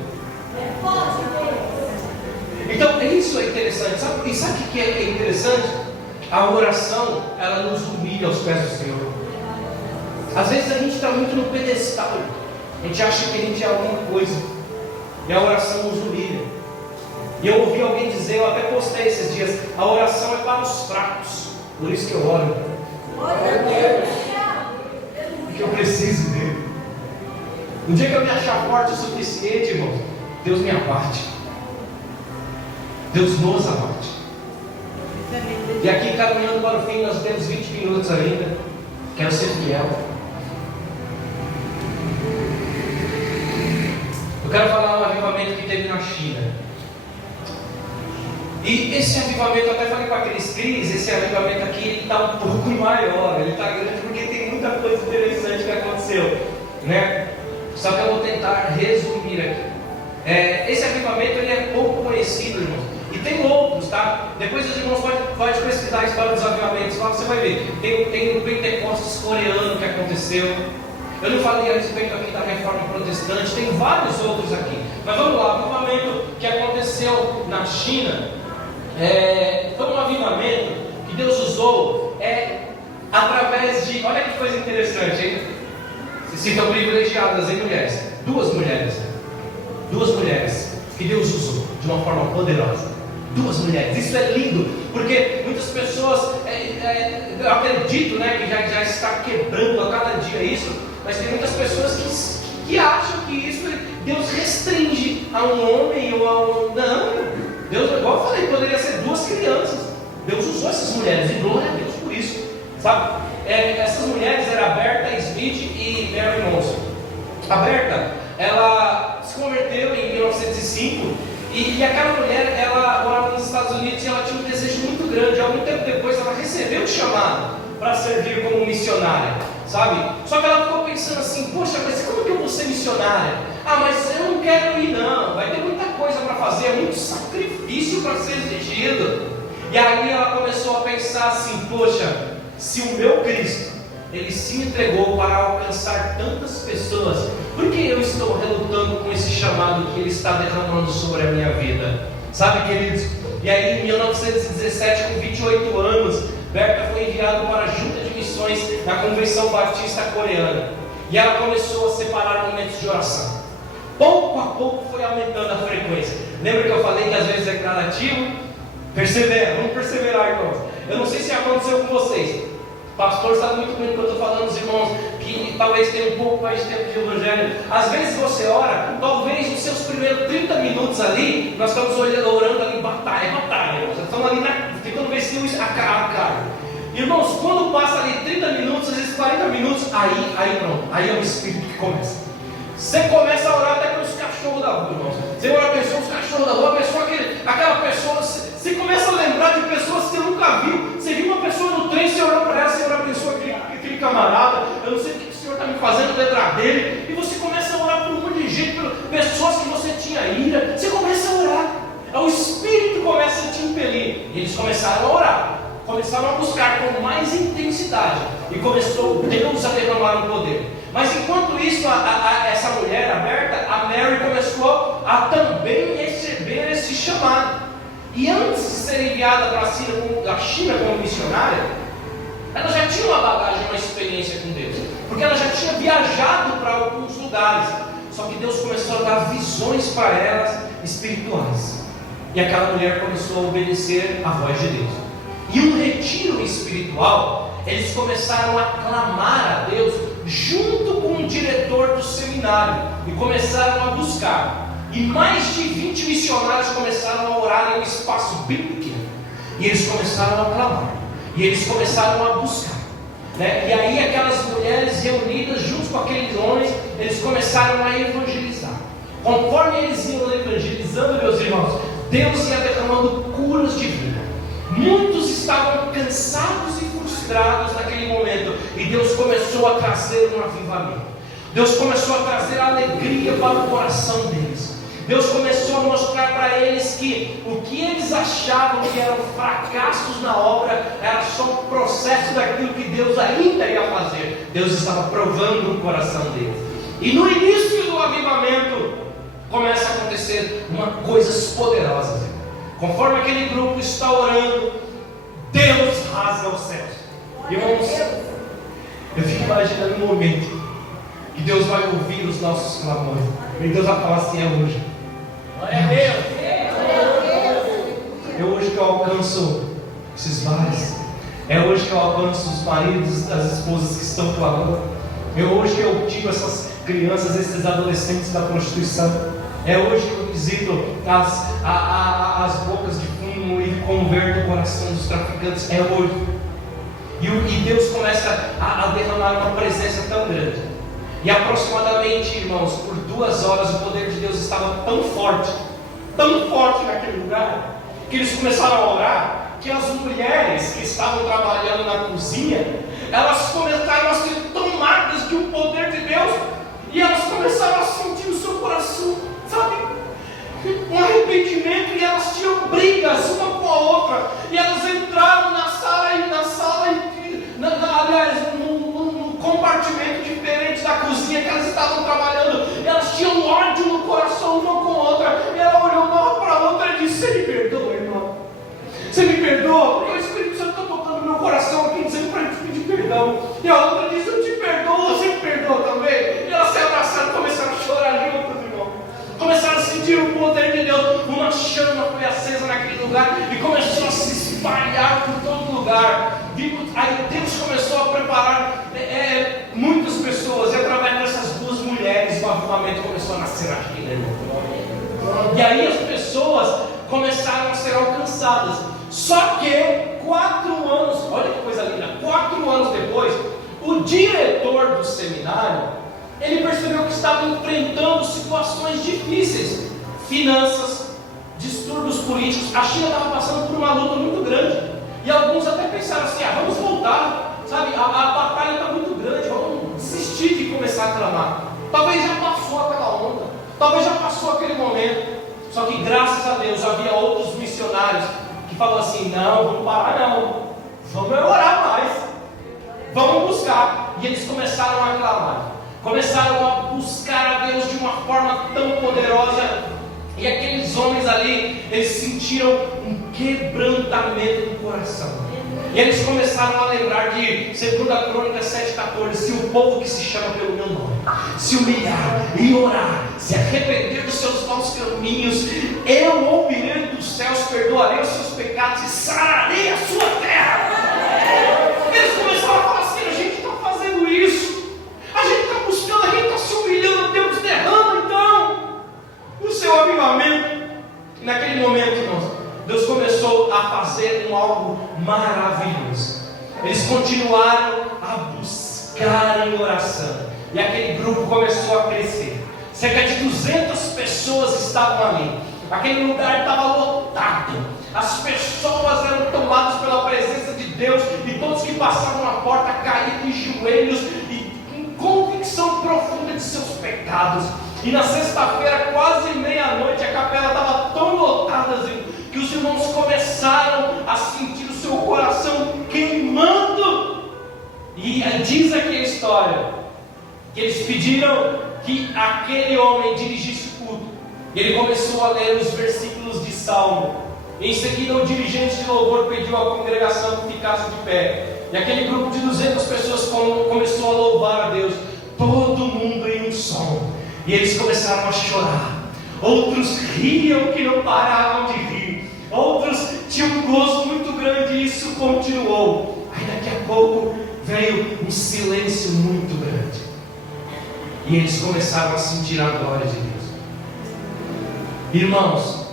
Então isso é interessante, sabe? E sabe o que é interessante? A oração, ela nos humilha aos pés do Senhor. Às vezes a gente está muito no pedestal, a gente acha que a gente é alguma coisa, e a oração nos humilha. E eu ouvi alguém dizer, eu até postei esses dias: a oração é para os fracos, por isso que eu oro, porque eu preciso dele. No dia que eu me achar forte o suficiente, irmão, Deus me abate, Deus nos abate. E aqui, caminhando para o fim, nós temos 20 minutos ainda. Quero ser fiel. Eu quero falar um avivamento que teve na China. E esse avivamento, eu até falei com aqueles cris, esse avivamento aqui ele está um pouco maior, ele está grande porque tem muita coisa interessante que aconteceu, né? Só que eu vou tentar resumir aqui. Esse avivamento ele é pouco conhecido, irmãos. E tem outros, tá? Depois os irmãos podem pesquisar a história dos avivamentos, lá você vai ver. Tem o Pentecostes coreano que aconteceu. Eu não falei a respeito aqui da reforma protestante, tem vários outros aqui. Mas vamos lá, o avivamento que aconteceu na China foi um avivamento que Deus usou através de, olha que coisa interessante, hein? Se sintam privilegiadas, hein, mulheres? Duas mulheres que Deus usou de uma forma poderosa. Duas mulheres, isso é lindo, porque muitas pessoas, eu acredito, né, que já está quebrando a cada dia isso, mas tem muitas pessoas que acham que isso Deus restringe a um homem ou a um. Não, Deus, igual eu falei, poderia ser duas crianças. Deus usou essas mulheres, e glória a Deus por isso, sabe? Essas mulheres eram a Berta Smith e Mary Monson. A Berta, ela se converteu em 1905. E aquela mulher, ela morava nos Estados Unidos e ela tinha um desejo muito grande. Algum tempo depois ela recebeu o chamado para servir como missionária, sabe? Só que ela ficou pensando assim, poxa, mas como que eu vou ser missionária? Mas eu não quero ir não, vai ter muita coisa para fazer, é muito sacrifício para ser exigido. E aí ela começou a pensar assim, poxa, se o meu Cristo, Ele se entregou para alcançar tantas pessoas, por que eu estou relutando com esse chamado que Ele está derramando sobre a minha vida? Sabe, queridos? E aí em 1917, com 28 anos, Berta foi enviada para a junta de missões na Convenção Batista Coreana. E ela começou a separar momentos de oração. Pouco a pouco foi aumentando a frequência. Lembra que eu falei que às vezes é gradativo? Persevera, vamos perseverar, irmãos. Eu não sei se aconteceu com vocês. Pastor sabe muito bem o que eu estou falando, os irmãos, que talvez tenham um pouco mais de tempo de evangelho. Às vezes você ora, talvez nos seus primeiros 30 minutos ali, nós estamos orando ali, batalha, nós estamos ali tentando ver se a carne. Irmãos, quando passa ali 30 minutos, às vezes 40 minutos, aí pronto, aí é o Espírito que começa. Você começa a orar até pelos cachorros da rua, irmãos. Você ora pelos cachorros da rua, aquela pessoa, você começa a lembrar de pessoas que você nunca viu. Você viu uma pessoa no trem, você orou para ela, você orou para aquele camarada, eu não sei o que o Senhor está me fazendo lembrar dele, e você começa a orar por um monte de gente, por pessoas que você tinha ira, você começa a orar, o Espírito começa a te impelir, e eles começaram a orar, começaram a buscar com mais intensidade, e começou Deus a derramar o poder. Mas enquanto isso, essa mulher aberta, a Mary começou a também receber esse chamado. E antes de ser enviada para a China como missionária, ela já tinha uma bagagem, uma experiência com Deus, porque ela já tinha viajado para alguns lugares. Só que Deus começou a dar visões para elas espirituais, e aquela mulher começou a obedecer à voz de Deus. E um retiro espiritual, eles começaram a clamar a Deus junto com o diretor do seminário, e começaram a buscar. E mais de 20 missionários começaram a orar em um espaço bem pequeno. E eles começaram a clamar. E eles começaram a buscar, né? E aí aquelas mulheres reunidas junto com aqueles homens, eles começaram a evangelizar. Conforme eles iam evangelizando, meus irmãos, Deus ia derramando curas de vida. Muitos estavam cansados e frustrados naquele momento. E Deus começou a trazer um avivamento. Deus começou a trazer alegria para o coração deles. Deus começou a mostrar para eles que o que eles achavam que eram fracassos na obra era só um processo daquilo que Deus ainda ia fazer. Deus estava provando o coração deles. E no início do avivamento começa a acontecer coisas poderosas. Conforme aquele grupo está orando, Deus rasga os céus. Irmãos, eu fico imaginando um momento que Deus vai ouvir os nossos clamores. E Deus vai falar assim: é hoje. Glória a Deus. É hoje que eu alcanço esses bares. É hoje que eu alcanço os maridos, as esposas que estão clamando. É hoje que eu tiro essas crianças, esses adolescentes da prostituição. É hoje que eu visito as bocas de fumo e converto o coração dos traficantes. É hoje. E Deus começa a derramar uma presença tão grande. E aproximadamente, irmãos, por 2 horas o poder de Deus estava tão forte naquele lugar, que que eles começaram a orar, que as mulheres que estavam trabalhando na cozinha, elas começaram a ser tomadas de um poder de Deus, e elas começaram a sentir o seu coração, sabe, um arrependimento, e elas tinham brigas uma com a outra, e elas entraram na sala, aliás, num compartimento diferente da cozinha que elas estavam trabalhando. Elas tinham ódio no coração uma com a outra, e ela olhou uma para a outra e disse: você me perdoa, irmão? Você me perdoa? Porque o Espírito Santo está tocando no meu coração aqui, dizendo para te pedir perdão. E a outra disse: eu te perdoo, você me perdoa também? E elas se abraçaram e começaram a chorar juntas, irmão. Começaram a sentir o poder de Deus. Uma chama foi acesa naquele lugar e começou a se espalhar por todo lugar. Aí Deus começou a preparar muitas pessoas, e através dessas duas mulheres o avivamento começou a nascer aqui, né, irmão? E aí as pessoas começaram a ser alcançadas. Só que 4 anos, olha que coisa linda, 4 anos depois, o diretor do seminário, ele percebeu que estava enfrentando situações difíceis, finanças, distúrbios políticos. A China estava passando por uma luta muito grande, e alguns até pensaram assim: vamos voltar, sabe, a batalha está muito grande, vamos desistir de começar a clamar. Talvez já passou aquela onda, talvez já passou aquele momento. Só que graças a Deus havia outros missionários que falaram assim: não, vamos parar não, vamos orar mais, vamos buscar. E eles começaram a clamar, começaram a buscar a Deus de uma forma tão poderosa. E aqueles homens ali, eles sentiram um quebrantamento no coração. E eles começaram a lembrar de 2 Crônicas 7,14: se o povo que se chama pelo meu nome se humilhar e orar, se arrepender dos seus maus caminhos, eu ouvirei dos céus, perdoarei os seus pecados e sararei a sua terra. Eles começaram a falar assim: a gente está fazendo isso, a gente está buscando, a gente está se humilhando, Deus derrama então o seu avivamento. Naquele momento, irmãos, Deus começou a fazer algo maravilhoso. Eles continuaram a buscar em oração, e aquele grupo começou a crescer. Cerca de 200 pessoas estavam ali. Aquele lugar estava lotado. As pessoas eram tomadas pela presença de Deus, e todos que passavam na porta caíam de joelhos e com convicção profunda de seus pecados. E na sexta-feira, quase meia-noite, a capela estava tão lotada que os irmãos começaram a sentir o seu coração queimando. E diz aqui a história que eles pediram que aquele homem dirigisse o culto. Ele começou a ler os versículos de Salmo. Em seguida, o dirigente de louvor pediu à congregação que ficasse de pé. E aquele grupo de 200 pessoas começou a louvar a Deus, todo mundo em um som. E eles começaram a chorar. Outros riam que não paravam de rir. Outros tinham um gozo muito grande, e isso continuou. Aí daqui a pouco veio um silêncio muito grande, e eles começaram a sentir a glória de Deus. Irmãos,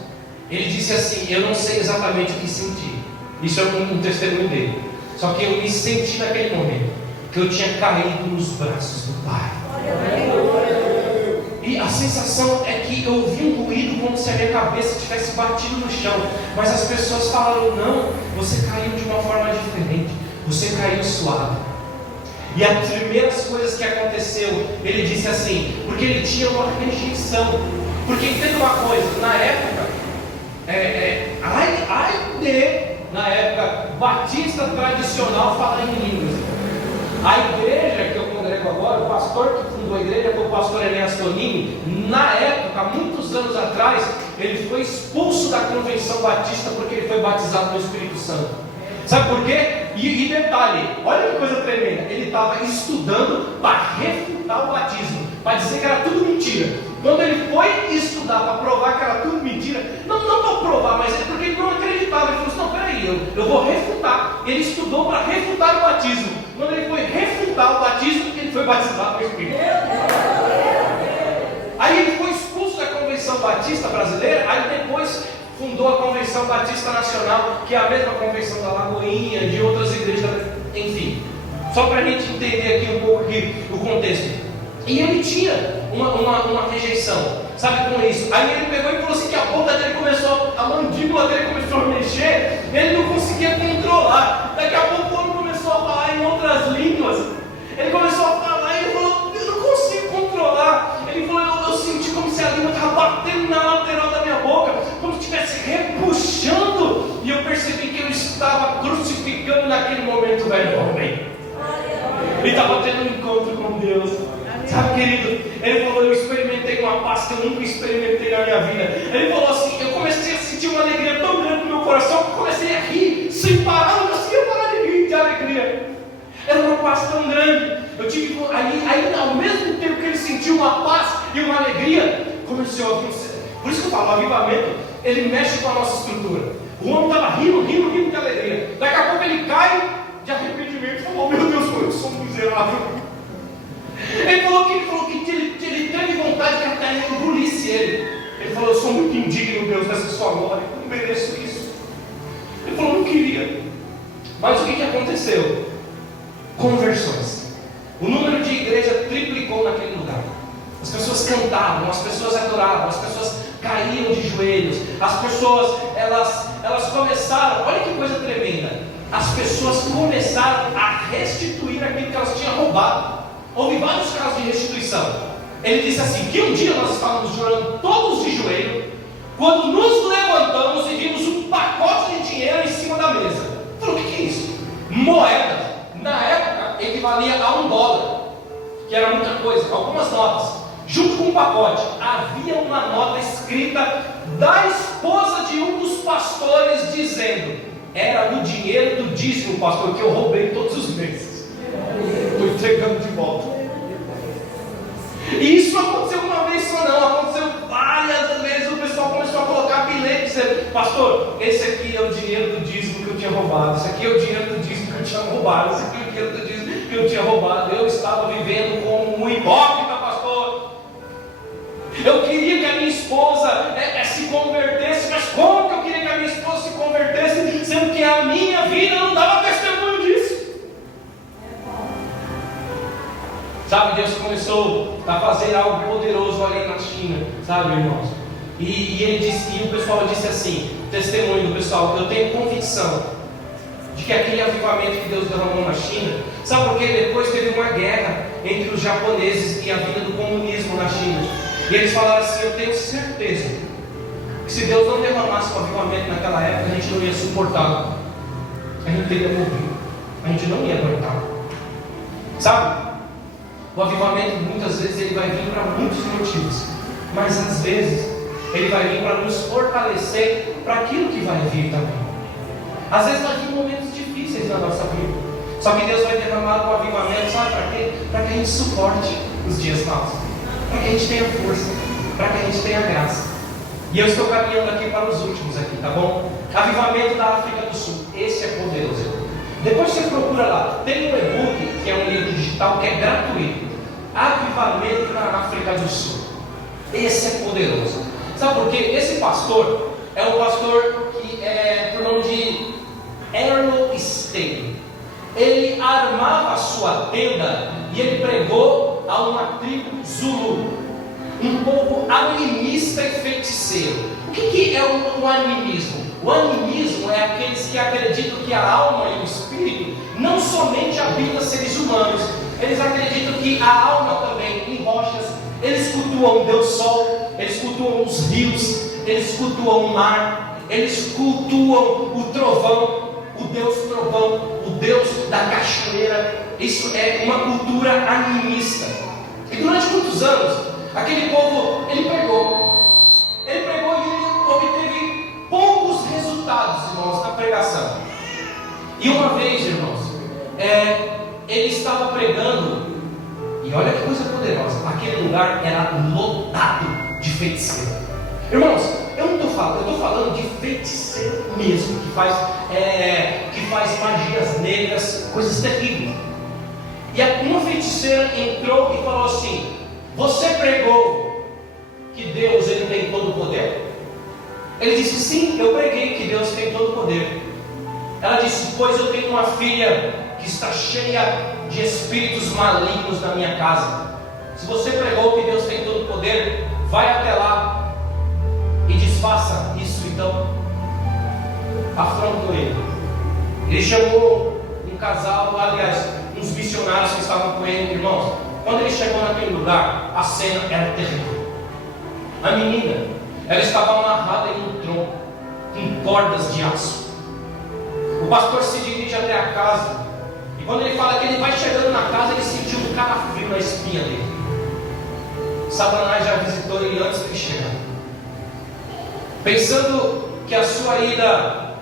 ele disse assim: eu não sei exatamente o que senti. Isso é um testemunho dele. Só que eu me senti naquele momento que eu tinha caído nos braços do Pai. E a sensação é que eu ouvi um ruído como se a minha cabeça tivesse batido no chão. Mas as pessoas falaram: não, você caiu de uma forma diferente, você caiu suave. E as primeiras coisas que aconteceu, ele disse assim, porque ele tinha uma rejeição. Porque entenda uma coisa, na época, na época batista tradicional, fala em línguas. A igreja que eu congrego agora, o pastor que fundou a igreja foi o pastor Enéas Tonini. Na época, muitos anos atrás, ele foi expulso da convenção batista porque ele foi batizado no Espírito Santo. Sabe por quê? E detalhe, olha que coisa tremenda, ele estava estudando para refutar o batismo, para dizer que era tudo mentira. Quando ele foi estudar para provar que era tudo mentira, não para provar, mas é porque ele não acreditava. Ele falou assim: não, peraí, eu vou refutar. Ele estudou para refutar o batismo. Quando ele foi refutar o batismo, ele foi batizado no Espírito. Aí ele foi expulso da Convenção Batista Brasileira. Aí depois fundou a Convenção Batista Nacional, que é a mesma convenção da Lagoinha, de outras igrejas, enfim. Só para a gente entender aqui um pouco aqui o contexto. E ele tinha uma rejeição, sabe, com isso. Aí ele pegou e falou assim que a boca dele começou, a mandíbula dele começou a mexer, ele não conseguia controlar. Daqui a pouco o homem começou a falar em outras línguas. Ele começou a falar e ele falou, eu não consigo controlar. Ele falou, eu senti como se a língua estava batendo na lateral da minha boca, como se estivesse repuxando. E eu percebi que eu estava crucificando naquele momento o velho homem. Ele estava tendo um encontro com Deus. Sabe, querido, ele falou, eu experimentei uma paz que eu nunca experimentei na minha vida. Ele falou assim, eu comecei a sentir uma alegria tão grande no meu coração, que eu comecei a rir sem parar, não conseguia parar de rir de alegria. Era uma paz tão grande. Eu tive, aí ao mesmo tempo que ele sentiu uma paz e uma alegria, começou a vir. Por isso que eu falo, o avivamento, ele mexe com a nossa estrutura. O homem estava rindo de alegria. Daqui a pouco ele cai de arrependimento e falou, meu Deus, como eu sou miserável. Ele falou que ele teve vontade que a terra engolisse ele. Ele falou, eu sou muito indigno, Deus, dessa sua glória, eu não mereço isso. Ele falou, não queria. Mas o que aconteceu? Conversões. O número de igreja triplicou naquele lugar. As pessoas cantavam, as pessoas adoravam, as pessoas caíam de joelhos, as pessoas, elas começaram, olha que coisa tremenda, as pessoas começaram a restituir aquilo que elas tinham roubado. Houve vários casos de restituição. Ele disse assim, que um dia nós estávamos chorando todos de joelho, quando nos levantamos e vimos um pacote de dinheiro em cima da mesa. Falou, o que é isso? Moedas. Na época equivalia a $1, que era muita coisa, algumas notas. Junto com um pacote, havia uma nota escrita da esposa de um dos pastores, dizendo, era o dinheiro do dízimo, pastor, que eu roubei todos os meses. Estou entregando de volta. E isso não aconteceu uma vez só não, aconteceu várias vezes. O pessoal começou a colocar bilhete, dizendo, pastor, esse aqui é o dinheiro do dízimo que eu tinha roubado, esse aqui é o dinheiro do dízimo que eu tinha roubado, esse aqui é o dinheiro do dízimo que eu tinha roubado. Eu estava vivendo como um hipócrita, pastor. Eu queria que a minha esposa se convertesse, mas como que eu queria que a minha esposa se convertesse, sendo que a minha vida não dava testemunho disso? Sabe, Deus começou a fazer algo poderoso ali na China, sabe, irmãos? E ele disse, e o pessoal disse assim, testemunho do pessoal, eu tenho convicção de que aquele avivamento que Deus derramou na China, sabe por quê? Depois teve uma guerra entre os japoneses e a vinda do comunismo na China. E eles falaram assim, eu tenho certeza que se Deus não derramasse o avivamento naquela época, a gente não ia suportar. A gente teria morrido. A gente não ia aguentar. Sabe? O avivamento muitas vezes ele vai vir para muitos motivos. Mas às vezes ele vai vir para nos fortalecer para aquilo que vai vir também. Às vezes vai vir momentos difíceis na nossa vida. Só que Deus vai derramar o avivamento, sabe para quê? Para que a gente suporte os dias maus. Para que a gente tenha força, para que a gente tenha graça. E eu estou caminhando aqui para os últimos aqui, tá bom? Avivamento da África do Sul, esse é poderoso. Depois você procura lá, tem um e-book, que é um livro digital, que é gratuito. Avivamento na África do Sul. Esse é poderoso. Sabe por quê? Esse pastor é um pastor que é por nome de Errol Stein. Ele armava a sua tenda e ele pregou a uma tribo Zulu, um povo animista e feiticeiro. O que é o animismo? O animismo é aqueles que acreditam que a alma e o espírito não somente habitam seres humanos, eles acreditam que a alma também em rochas. Eles cultuam o Deus Sol, eles cultuam os rios, eles cultuam o mar, eles cultuam o trovão, o Deus trovão, o Deus da cachoeira. Isso é uma cultura animista. E durante muitos anos, aquele povo, ele pregou e ele obteve poucos resultados, irmãos, na pregação. E uma vez, irmãos, ele estava pregando, e olha que coisa poderosa, aquele lugar era lotado de feiticeiro. Irmãos, eu não estou falando, eu estou falando de feiticeiro mesmo, que faz magias negras, coisas terríveis. E uma feiticeira entrou e falou assim: você pregou que Deus ele tem todo o poder? Ele disse: sim, eu preguei que Deus tem todo o poder. Ela disse: pois eu tenho uma filha que está cheia de espíritos malignos na minha casa. Se você pregou que Deus tem todo o poder, vai até lá e desfaça isso. Então, afrontou ele. Ele chamou um casal, aliás, uns missionários que estavam com ele, irmãos. Quando ele chegou naquele lugar, a cena era terrível. A menina, ela estava amarrada em um tronco, com cordas de aço. O pastor se dirige até a casa, e quando ele fala que ele vai chegando na casa, ele sentiu um calafrio na espinha dele. Satanás já visitou ele antes de ele chegar, pensando que a sua ida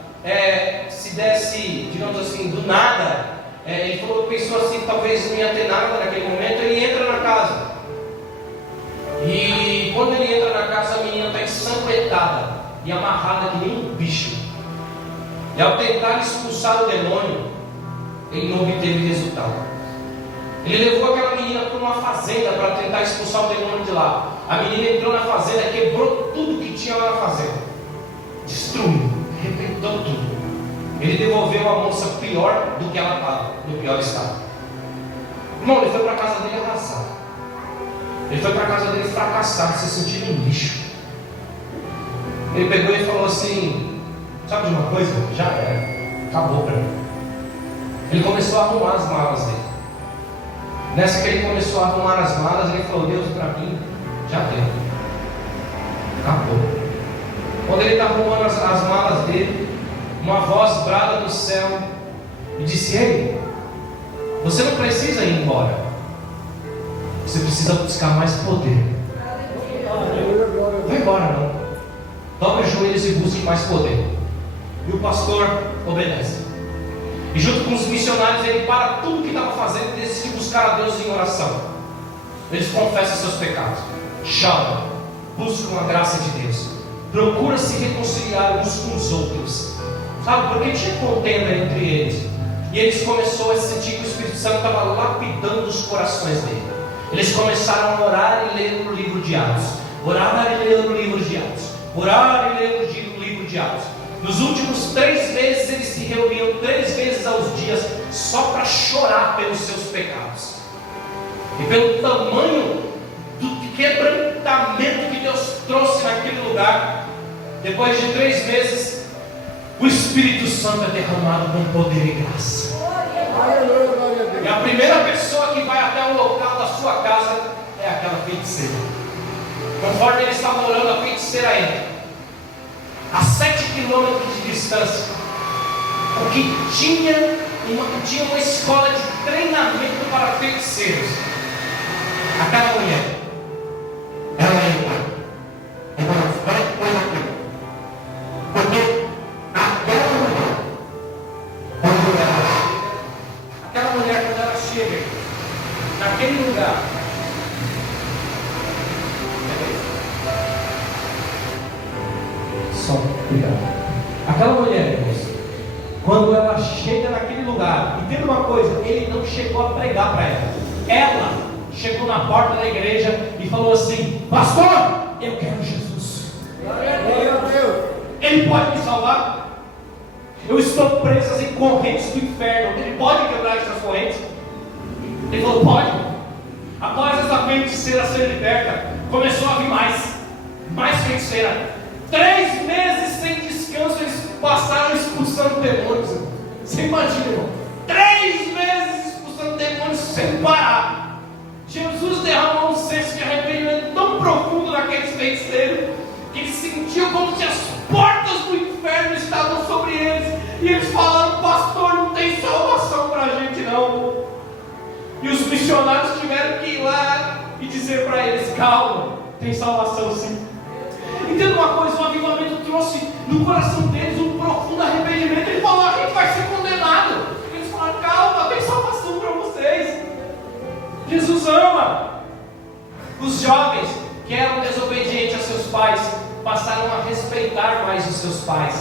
se desse, digamos assim, do nada. Ele pensou assim, talvez não ia ter nada naquele momento. Ele entra na casa, e quando ele entra na casa, a menina está ensanguentada e amarrada que nem um bicho. E ao tentar expulsar o demônio, ele não obteve resultado. Ele levou aquela menina para uma fazenda para tentar expulsar o demônio de lá. A menina entrou na fazenda, quebrou tudo que tinha lá na fazenda, destruiu, arrebentou tudo. Ele devolveu a moça pior do que ela estava, no pior estado. Irmão, ele foi para a casa dele arrasado. Ele foi para a casa dele fracassado, se sentindo um lixo. Ele pegou e falou assim: sabe de uma coisa? Já era, acabou para mim. Ele começou a arrumar as malas dele. Nessa que ele começou a arrumar as malas, ele falou: Deus, para mim já deu, acabou. Quando ele está arrumando as malas dele, uma voz brada do céu e disse: ei, você não precisa ir embora, você precisa buscar mais poder. Não vai embora não, dobre os joelhos e busque mais poder. E o pastor obedece, e junto com os missionários ele para tudo que estava fazendo e decide buscar a Deus em oração. Eles confessam seus pecados, choram, buscam a graça de Deus, procuram se reconciliar uns com os outros. Sabe, porque tinha contenda entre eles. E eles começaram a sentir que o Espírito Santo estava lapidando os corações dele. Eles começaram a orar e ler o livro de Atos. Orar e ler o livro de Atos. Orar e ler o livro de Atos. Nos últimos 3 meses eles se reuniam 3 vezes aos dias, só para chorar pelos seus pecados. E pelo tamanho do quebrantamento que Deus trouxe naquele lugar. Depois de 3 meses, o Espírito Santo é derramado com poder e graça. E a primeira pessoa que vai até o local da sua casa é aquela feiticeira. Conforme eles estavam orando, a feiticeira entra. A 7 quilômetros de distância, porque tinha uma escola de treinamento para feiticeiros. Aquela mulher, ela entra. Naquele lugar, só cuidado. Aquela mulher, irmãos, quando ela chega naquele lugar, entenda uma coisa, ele não chegou a pregar para ela. Ela chegou na porta da igreja e falou assim: pastor, eu quero Jesus. Ele pode me salvar? Eu estou presa em correntes do inferno. Ele pode quebrar essas correntes? Ele falou: pode. Após essa feiticeira ser liberta, começou a vir mais feiticeira. 3 meses sem descanso, eles passaram expulsando demônios. Você imagina, irmão? 3 meses expulsando demônios sem parar. Jesus derramou um senso de arrependimento tão profundo naqueles feiticeiros, que eles sentiam como se as portas do inferno estavam sobre eles. E eles falaram: pastor, não tem salvação para a gente não. E os missionários tiveram que ir lá e dizer para eles: calma, tem salvação sim. Entenda uma coisa, o avivamento trouxe no coração deles um profundo arrependimento. Ele falou: a gente vai ser condenado. Eles falaram: calma, tem salvação para vocês. Jesus ama. Os jovens que eram desobedientes a seus pais passaram a respeitar mais os seus pais.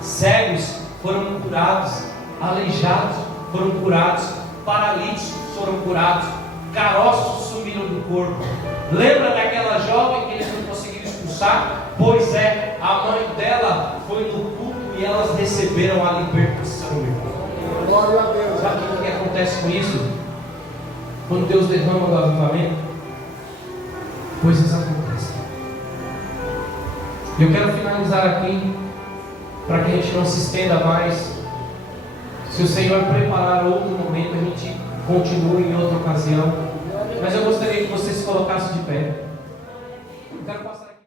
Cegos foram curados, aleijados foram curados, paralíticos foram curados, caroços sumiram do corpo. Lembra daquela jovem que eles não conseguiram expulsar? Pois é, a mãe dela foi no culto e elas receberam a libertação. Glória a Deus. Sabe o que acontece com isso? Quando Deus derrama o avivamento, coisas acontecem. E eu quero finalizar aqui, para que a gente não se estenda mais. Se o Senhor preparar outro momento, a gente continua em outra ocasião. Mas eu gostaria que você se colocasse de pé. Eu quero passar